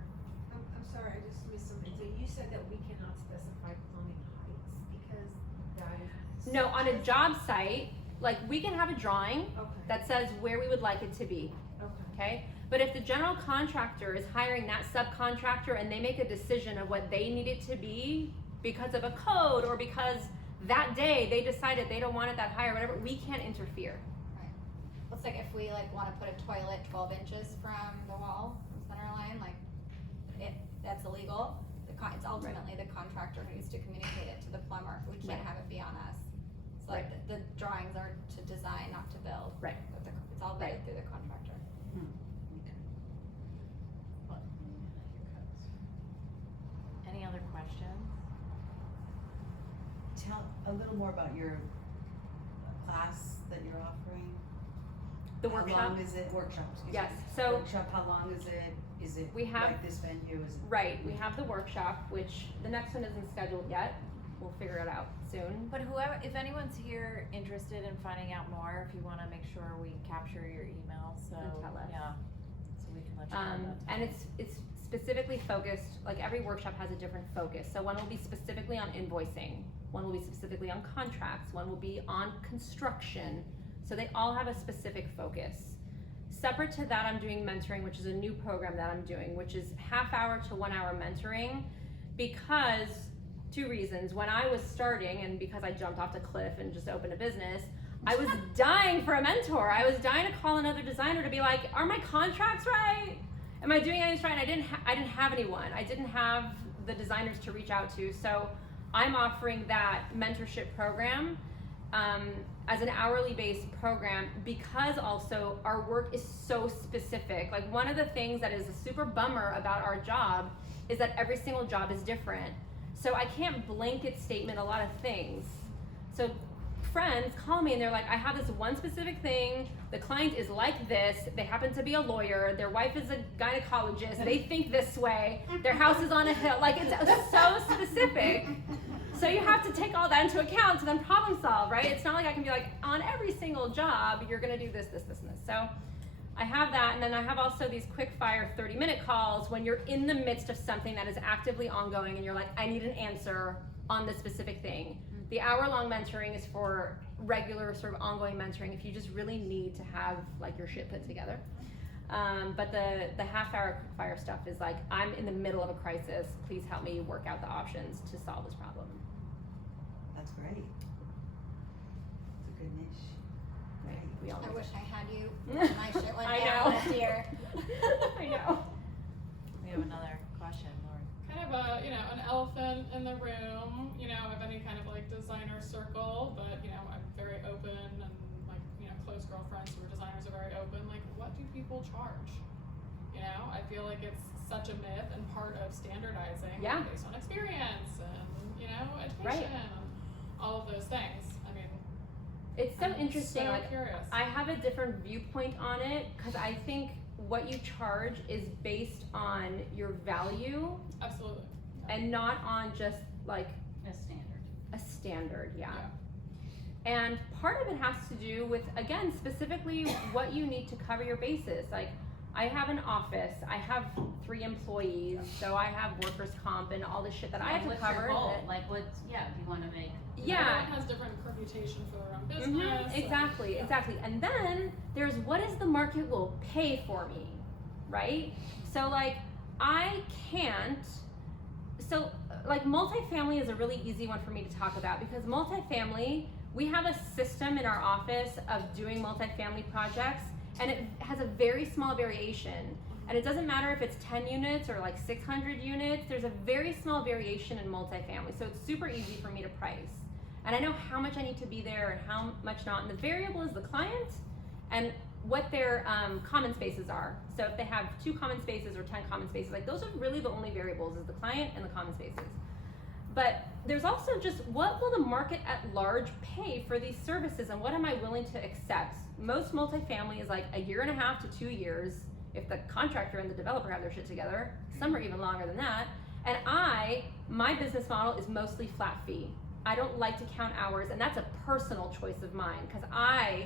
I'm sorry, I just missed something. So you said that we cannot specify plumbing heights because that is. No, on a job site, like we can have a drawing Okay. that says where we would like it to be, Okay. okay? But if the general contractor is hiring that subcontractor and they make a decision of what they need it to be because of a code or because that day they decided they don't want it that high or whatever, we can't interfere. Looks like if we like want to put a toilet 12 inches from the wall, from center line, like that's illegal. It's ultimately the contractor who needs to communicate it to the plumber. We can't Right. have it be on us. So like the drawings are to design, not to build. Right. But it's all vetted through the contractor. Any other questions? Tell a little more about your class that you're offering. The How workshop. long is it? Workshop, excuse Yes, me. so Workshop, how long is it? Is it We have- like this venue? Is it? right, we have the workshop, which the next one isn't scheduled yet. We'll figure it out soon. But whoever, if anyone's here interested in finding out more, if you want to make sure we capture your email, so And tell us. yeah, so we can let you know. about And it's specifically focused, like every workshop has a different focus. So one will be specifically on invoicing, one will be specifically on contracts, one will be on construction. So they all have a specific focus. Separate to that, I'm doing mentoring, which is a new program that I'm doing, which is half-hour to 1 hour mentoring, because 2 reasons. When I was starting, and because I jumped off the cliff and just opened a business, I was dying for a mentor. I was dying to call another designer to be like, are my contracts right? Am I doing anything right? And I didn't have anyone. I didn't have the designers to reach out to. So I'm offering that mentorship program as an hourly based program, because also our work is so specific. Like one of the things that is a super bummer about our job is that every single job is different. So I can't blanket statement a lot of things. So friends call me and they're like, I have this one specific thing, the client is like this, they happen to be a lawyer, their wife is a gynecologist, they think this way, their house is on a hill, like it's so specific. So you have to take all that into account to then problem solve, right? It's not like I can be like, on every single job, you're gonna do this, this, this, and this. So I have that, and then I have also these quick fire 30-minute calls when you're in the midst of something that is actively ongoing and you're like, I need an answer on this specific thing. The hour-long mentoring is for regular sort of ongoing mentoring if you just really need to have like your shit put together. But the half-hour quick fire stuff is like, I'm in the middle of a crisis, please help me work out the options to solve this problem. That's great. It's a good niche. Right? We all I know. wish I had you. My shit went I down know. this year. I know. We have another question, Lauren. Kind of a, an elephant in the room, of any kind people charge? You know, I feel like it's such a myth and part of standardizing based on experience and, you know, education and all of those things. I mean, it's so interesting. So like, curious. I have a different viewpoint on it because I think what you charge is based on your value. Absolutely. And not on just like A standard. yeah. And part of it has to do with, again, specifically what you need to cover your bases. Like, I have an office, I have 3 employees, so I have workers' comp and all this shit that I have to What's cover. your goal? that- Like, what's, do you wanna make? Yeah. Everyone has different reputation for their own business. Exactly. And then there's what is the market will pay for me, right? So like, I can't, so like multifamily is a really easy one for me to talk about because multifamily, we have a system in our office of doing multifamily projects and it has a very small variation. And it doesn't matter if it's 10 units or like 600 units, there's a very small variation in multifamily. So it's super easy for me to price. And I know how much I need to be there and how much not. And the variable is the client and what their common spaces are. So if they have 2 common spaces or 10 common spaces, like those are really the only variables is the client and the common spaces. But there's also just what will the market at large pay for these services and what am I willing to accept? Most multifamily is like 1.5 to 2 years if the contractor and the developer have their shit together. Some are even longer than that. And my business model is mostly flat fee. I don't like to count hours and that's a personal choice of mine because I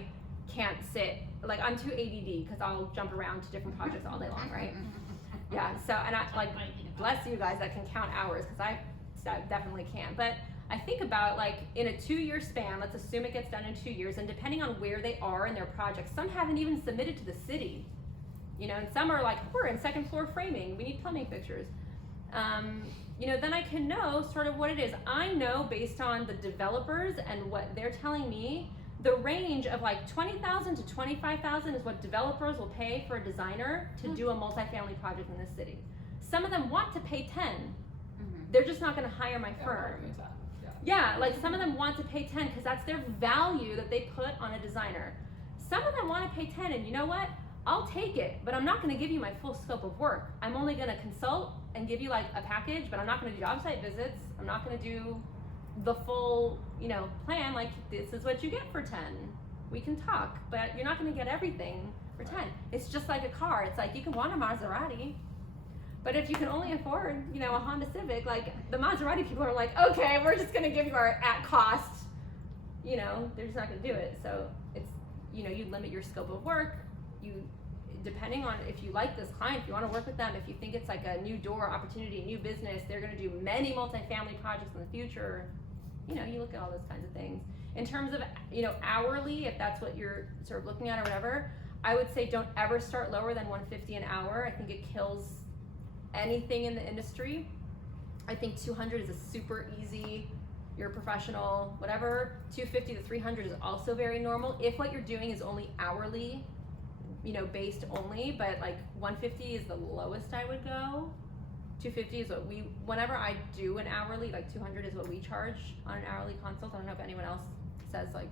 can't sit, like I'm too ADD because I'll jump around to different projects all day long, right? Yeah, so, and I like, bless you guys that can count hours because I definitely can't. But I think about like in a 2-year span, let's assume it gets done in 2 years, and depending on where they are in their projects, some haven't even submitted to the city, you know, and some are like, we're in 2nd floor framing, we need plumbing fixtures. You know, then I can know sort of what it is. I know based on the developers and what they're telling me, the range of like $20,000 to $25,000 is what developers will pay for a designer to do a multifamily project in this city. Some of them want to pay 10. They're just not going to hire my firm. Yeah, like some of them want to pay 10 because that's their value that they put on a designer. Some of them want to pay 10, and you know what? I'll take it, but I'm not going to give you my full scope of work. I'm only going to consult and give you like a package, but I'm not going to do job site visits. I'm not going to do the full, you know, plan. Like, this is what you get for 10. We can talk, but you're not going to get everything for 10. It's just like a car. It's like you can want a Maserati, but if you can only afford, you know, a Honda Civic, like the Maserati people are like, okay, we're just going to give you our at cost. You know, they're just not going to do it. So it's, you know, you limit your scope of work. You, depending on if you like this client, if you want to work with them, if you think it's like a new door opportunity, new business, they're going to do many multifamily projects in the future. You know, you look at all those kinds of things. In terms of, you know, hourly, if that's what you're sort of looking at or whatever, I would say don't ever start lower than $150 an hour. I think it kills anything in the industry. I think 200 is a super easy, you're a professional, whatever. 250 to 300 is also very normal if what you're doing is only hourly, you know, based only, but like 150 is the lowest I would go. 250 is what whenever I do an hourly, like 200 is what we charge on an hourly consult. I don't know if anyone else says like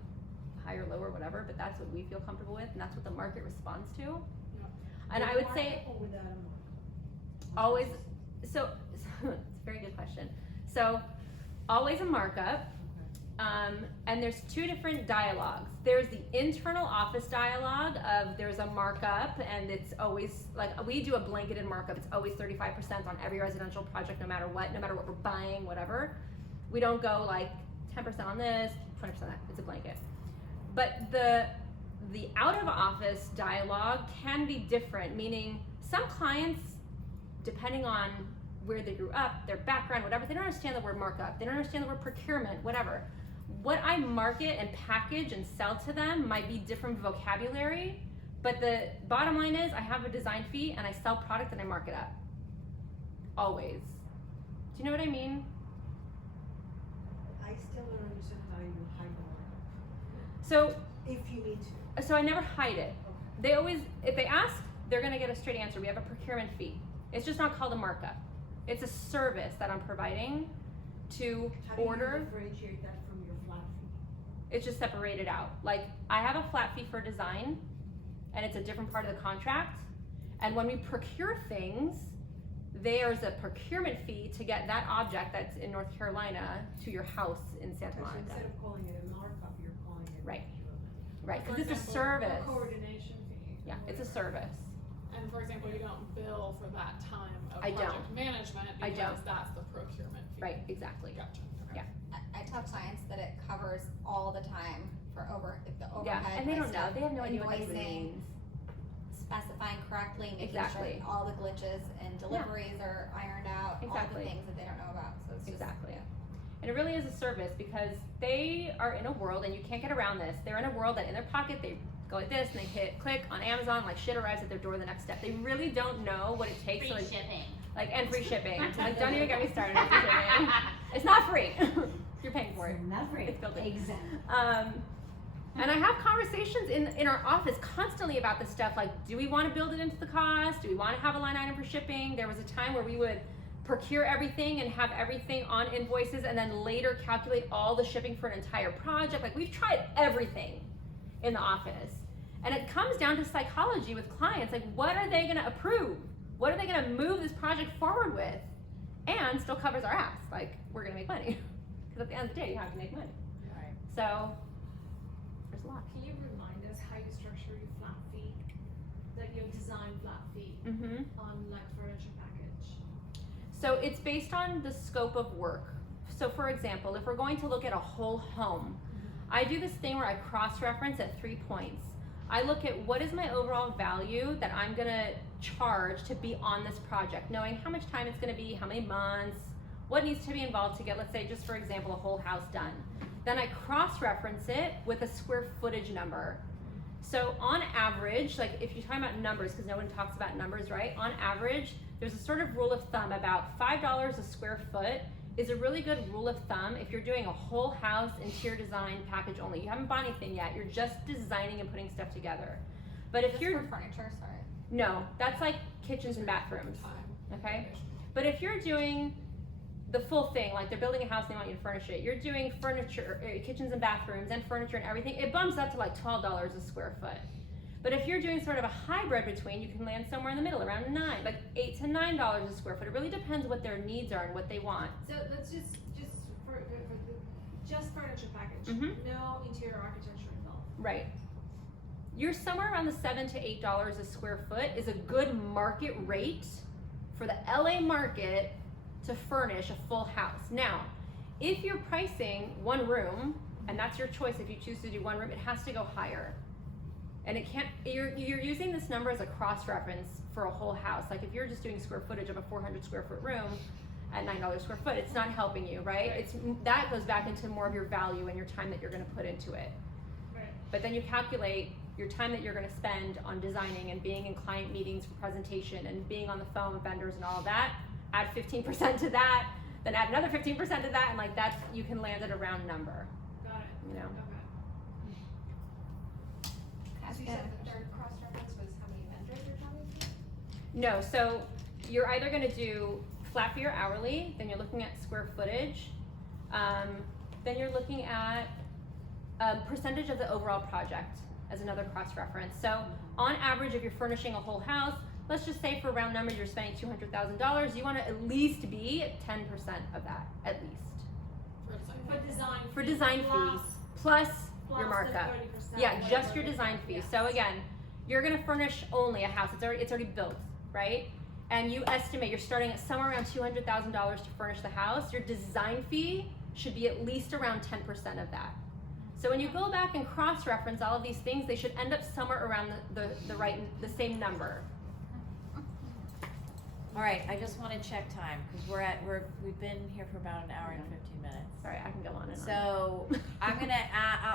high or low or whatever, but that's what we feel comfortable with and that's what the market responds to. Yeah. And I would say always, so it's a very good question. So always a markup. And there's 2 different dialogues. There's the internal office dialogue of there's a markup and it's always like, we do a blanketed markup. It's always 35% on every residential project, no matter what we're buying, whatever. We don't go like 10% on this, 20% on that, it's a blanket. But the out of office dialogue can be different, meaning some clients, depending on where they grew up, their background, whatever, they don't understand the word markup. They don't understand the word procurement, whatever. What I market and package and sell to them might be different vocabulary, but the bottom line is I have a design fee and I sell product and I mark it up. Always. Do you know what I mean? I still don't understand how you hide the markup. So, If you need to. so I never hide it. They always, if they ask, they're gonna get a straight answer. We have a procurement fee. It's just not called a markup. It's a service that I'm providing to order. How do you differentiate that from your flat fee? It's just separated out. Like, I have a flat fee for design, and it's a different part of the contract, And when we procure things, there's a procurement fee to get that object that's in North Carolina to your house in Santa So Monica. instead of calling it a markup, you're calling it Right. procurement. Right, For because it's a example, service. coordination fee. Yeah, or it's a whatever. service. And for example, you don't bill for that time of I project don't. management I because don't. that's the procurement fee. Right, exactly. Gotcha. Okay. Yeah. I tell clients that it covers all the time for the overhead. Yeah, and they my don't know. stuff, They have no idea what that even invoicing, means. specifying correctly, making Exactly. sure all the glitches and deliveries are ironed out, all Exactly. the things that they don't know about. So it's just, Exactly. yeah. And it really is a service because they are in a world, and you can't get around this. They're in a world that in their pocket they go like this and they hit click on Amazon, like shit arrives at their door the next step. They really don't know what it takes Free to like, shipping. and free shipping. Like don't even get me started on free shipping. It's not free. You're paying for it. Not free. It's built in. Exactly. And I have conversations in our office constantly about this stuff. Like, do we want to build it into the cost? Do we want to have a line item for shipping? There was a time where we would procure everything and have everything on invoices and then later calculate all the shipping for an entire project. Like, we've tried everything in the office. And it comes down to psychology with clients. Like, what are they going to approve? What are they going to move this project forward with? And still covers our ass. Like, we're going to make money. Because at the end of the day, you have to make money. Right. So, there's a lot. Can you remind us how you structure your flat fee, like your design flat fee Mm-hmm. on like furniture package? So it's based on the scope of work. So for example, if we're going to look at a whole home, I do this thing where I cross-reference at 3 points. I look at what is my overall value that I'm gonna charge to be on this project, knowing how much time it's gonna be, how many months, what needs to be involved to get, let's say, just for example, a whole house done. Then I cross-reference it with a square footage number. So on average, like if you're talking about numbers, because no one talks about numbers, right? On average, there's a sort of rule of thumb about $5 a square foot is a really good rule of thumb if you're doing a whole house interior design package only. You haven't bought anything yet, you're just designing and putting stuff together. But if Just you're, for furniture, sorry. no, that's like kitchens and bathrooms, okay? But if you're doing the full thing, like they're building a house and they want you to furnish it, you're doing furniture, kitchens and bathrooms and furniture and everything, it bumps up to like $12 a square foot. But if you're doing sort of a hybrid between, you can land somewhere in the middle, around like $8 to $9 a square foot. It really depends what their needs are and what they want. So let's just for the just furniture package, Mhm. no interior architecture involved. Right. You're somewhere around the $7 to $8 a square foot is a good market rate for the LA market to furnish a full house. Now, if you're pricing one room, and that's your choice if you choose to do one room, it has to go higher. And it can't, you're using this number as a cross-reference for a whole house. Like if you're just doing square footage of a 400 square foot room at $9 square foot, it's not helping you, right? It's that goes back into more of your value and your time that you're gonna put into it. Right. But then you calculate your time that you're gonna spend on designing and being in client meetings for presentation and being on the phone with vendors and all of that, add 15% to that, then add another 15% to that, and like that's, you can land at a round number, Got it. you know? Okay. That's So you good. said the third cross-reference was how many vendors you're talking to? No, so you're either gonna do flat fee or hourly, then you're looking at square footage, then you're looking at percentage of the overall project as another cross-reference. So on average, if you're furnishing a whole house, let's just say for round numbers, you're spending $200,000, you wanna at least be at 10% of that, at least. For design. For fee design plus- fees, plus plus your the markup. 30%, Yeah, just whatever your the- design fee. yeah. So again, you're gonna furnish only a house. It's already built, right? And you estimate you're starting at somewhere around $200,000 to furnish the house. Your design fee should be at least around 10% of that. So when you go back and cross-reference all of these things, they should end up somewhere around the same number. All right, I just want to check time because we've been here for about an hour and 15 minutes. Sorry, I can go on and on. So I'm gonna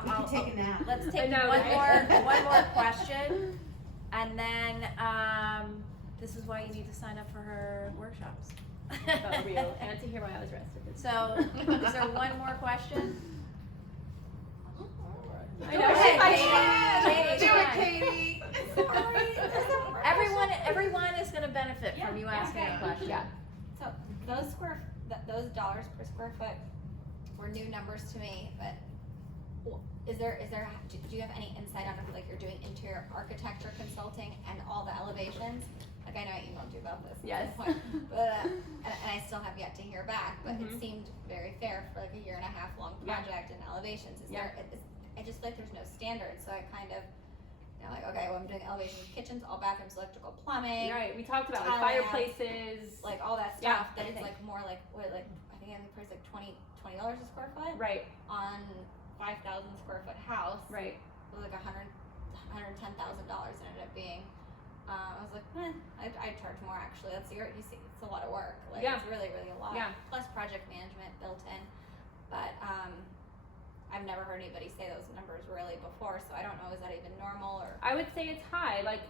We can take a nap. let's I take know, one right? more question, and then this is why you need to sign up for her workshops. About real, and to hear why I was arrested. So is there one more question? I know. Katie, Do it, fine. Katie. Everyone is gonna benefit from you asking a question. Yeah. So those dollars per square foot were new numbers to me, but do you have any insight on if like you're doing interior architecture consulting and all the elevations? like I know I emailed you about this. Yes. At some point, but and I still have yet to hear back. But Mhm. it seemed very fair for like a 1.5 year long Yeah. project and elevations. Is Yeah. there? I just feel like there's no standard, so I kind of, like, okay, well, I'm doing elevations, kitchens, all bathrooms, electrical, plumbing, Right, we talked about like tile lamp, fireplaces. like all that Yeah, stuff. That it's everything. like more like what, like I think the price like $20 a square foot Right, on 5,000 square foot house. right. It was like $110,000 ended up being. I was like, I'd charge more actually. You see, it's a lot of work. Like Yeah. it's really, really a lot. Yeah. Plus project management built in. But I've never heard anybody say those numbers really before, so I don't know, is that even normal or? I would say it's high. Like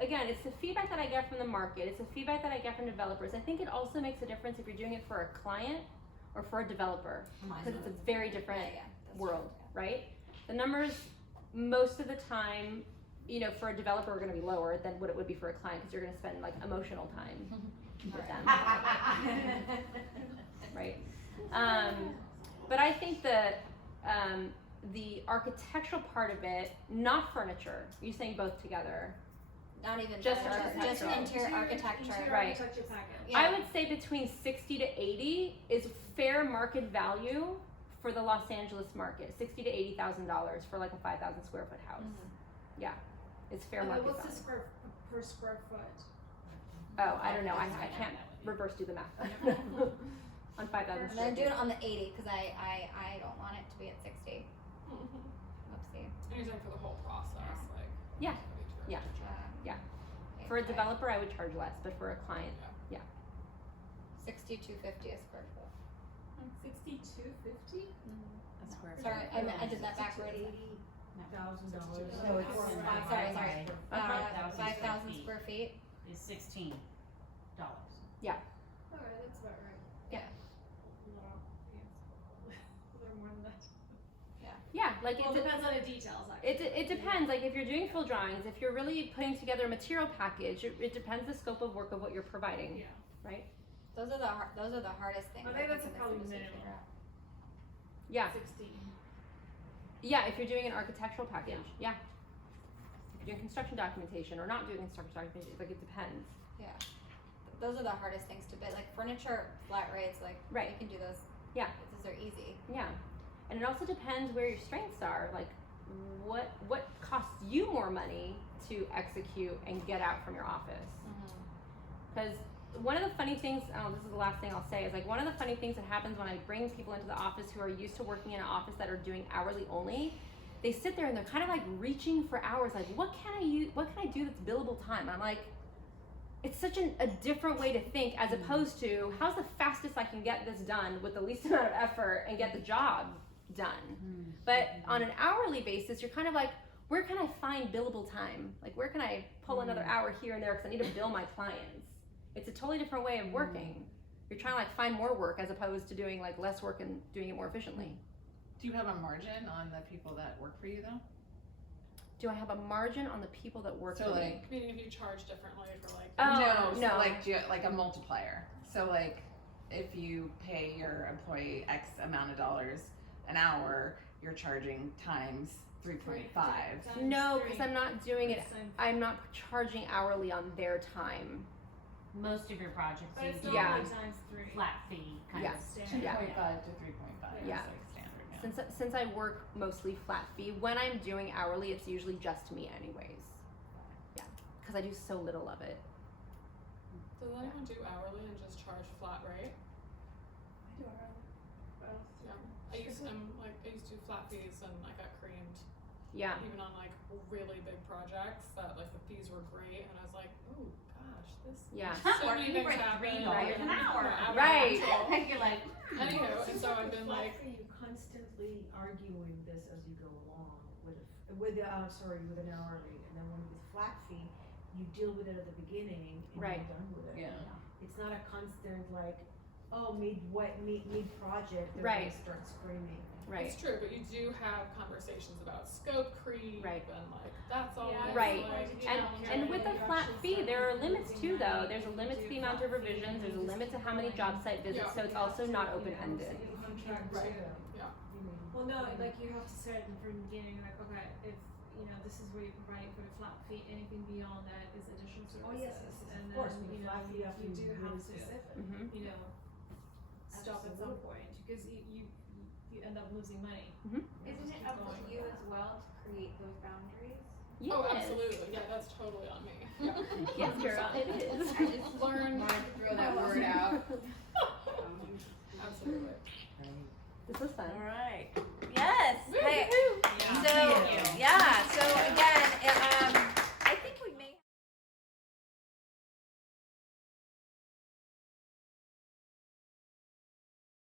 again, it's the feedback that I get from the market. It's the feedback that I get from developers. I think it also makes a difference if you're doing it for a client or for a developer, because it's a very different That's world, true, right? The numbers most of the time, for a developer are going to be lower than what it would be for a client, because you're going to spend like emotional time with them, right? But I think the architectural part of it, not furniture. You're saying both together. Not even Just furniture, just architectural. interior architecture. Interior Right. architecture package. Yeah. I would say between 60 to 80 is fair market value for the Los Angeles market. $60,000 to $80,000 for like a 5,000 square foot house. Yeah, it's fair And then market what's the value. per square foot? Oh, I don't know. I can't reverse do the math on 5,000 And square then do feet. it on the 80 because I don't want it to be at 60. Whoopsie. And you're saying for the whole process, like. Yeah. for the Yeah. architecture. For a developer, I would charge less, but for a client, 62.50 a square foot. 62.50? A square foot. Sorry, I did that backwards. $80,000. So it's Sorry. Uh-huh. 5,000 square feet. Is $16. Alright, that's about right. Yeah. No, yeah. A little more than that. yeah, like Well, it it depends on the details, actually. It depends. Like if you're doing full drawings, if you're really putting together a material package, it depends the scope of work of what you're providing, Yeah. right? Those are the hardest things. I think that's in this probably industry to minimum. figure out. Yeah, 16. yeah. If you're doing an architectural package, yeah. If you're doing construction documentation or not doing construction documentation, like it depends. Yeah. Those are the hardest things to bid. Like furniture, flat rates, like Right. you can do those. Yeah. Those are easy. Yeah, and it also depends where your strengths are. Like, what costs you more money to execute and get out from your office? Because one of the funny things, this is the last thing I'll say, is like one of the funny things that happens when I bring people into the office who are used to working in an office that are doing hourly only, they sit there and they're kind of like reaching for hours. Like, what can I do that's billable time? And I'm like, it's such a different way to think as opposed to how's the fastest I can get this done with the least amount of effort and get the job done. But on an hourly basis, you're kind of like, where can I find billable time? Like, where can I pull another hour here and there because I need to bill my clients? It's a totally different way of working. You're trying to like find more work as opposed to doing like less work and doing it more efficiently. Do you have a margin on the people that work for you though? Do I have a margin on the people that work So for me? like, Meaning if you charge differently for like. Oh, no, no. so like, do you, like a multiplier. So like, if you pay your employee X amount of dollars an hour, you're charging times 3.5. No, because I'm not doing it. I'm not charging hourly on their time. Most of your projects But you it's do Yeah. normally times 3. flat fee kind Yeah. of Standard. 2.5 to 3.5 Yeah. is like standard now. Since I work mostly flat fee, when I'm doing hourly, it's usually just me anyways. Yeah, because I do so little of it. Does anyone do hourly and just charge flat rate? I do hourly. Both. Yeah. I used to do flat fees and I got creamed. Yeah. Even on like really big projects that like the fees were great and I was like, oh gosh, this Yeah. so many things happen. $3 an hour. Right. You're like, Anywho, and so I've been Flat like, fee, you constantly arguing this as you go along with an hourly, and then when with flat fee, you deal with it at the beginning and Right. you're done with it. Yeah. It's not a constant like, oh, mid project, they're Right. gonna start screaming. Right. it's true, but you do have conversations about scope creep Right. and like that's always Right. like, And with a flat fee, there are limits too, though. There's a limit to the amount of revisions. There's a limit to how many job site visits. Yeah. So it's also not open ended. Contract Right. too. Yeah. Well, no, like you have to say it from the beginning, like, okay, if you know, this is what you're providing for the flat fee, anything beyond that is additional services. Oh, yes, And of course, then, with you a know, flat fee, you have to you be do have really to, specific. Mhm. you know, stop at some Absolutely. point, because you end up losing money. Isn't it up to you as well to create those boundaries? Yes. Oh, absolutely. Yeah, that's totally on me. Yeah. Yes, girl, it is. I just Learn. wanted to throw that word out. Absolutely. This was fun. All right. Yes. Woo, Hey. woo. So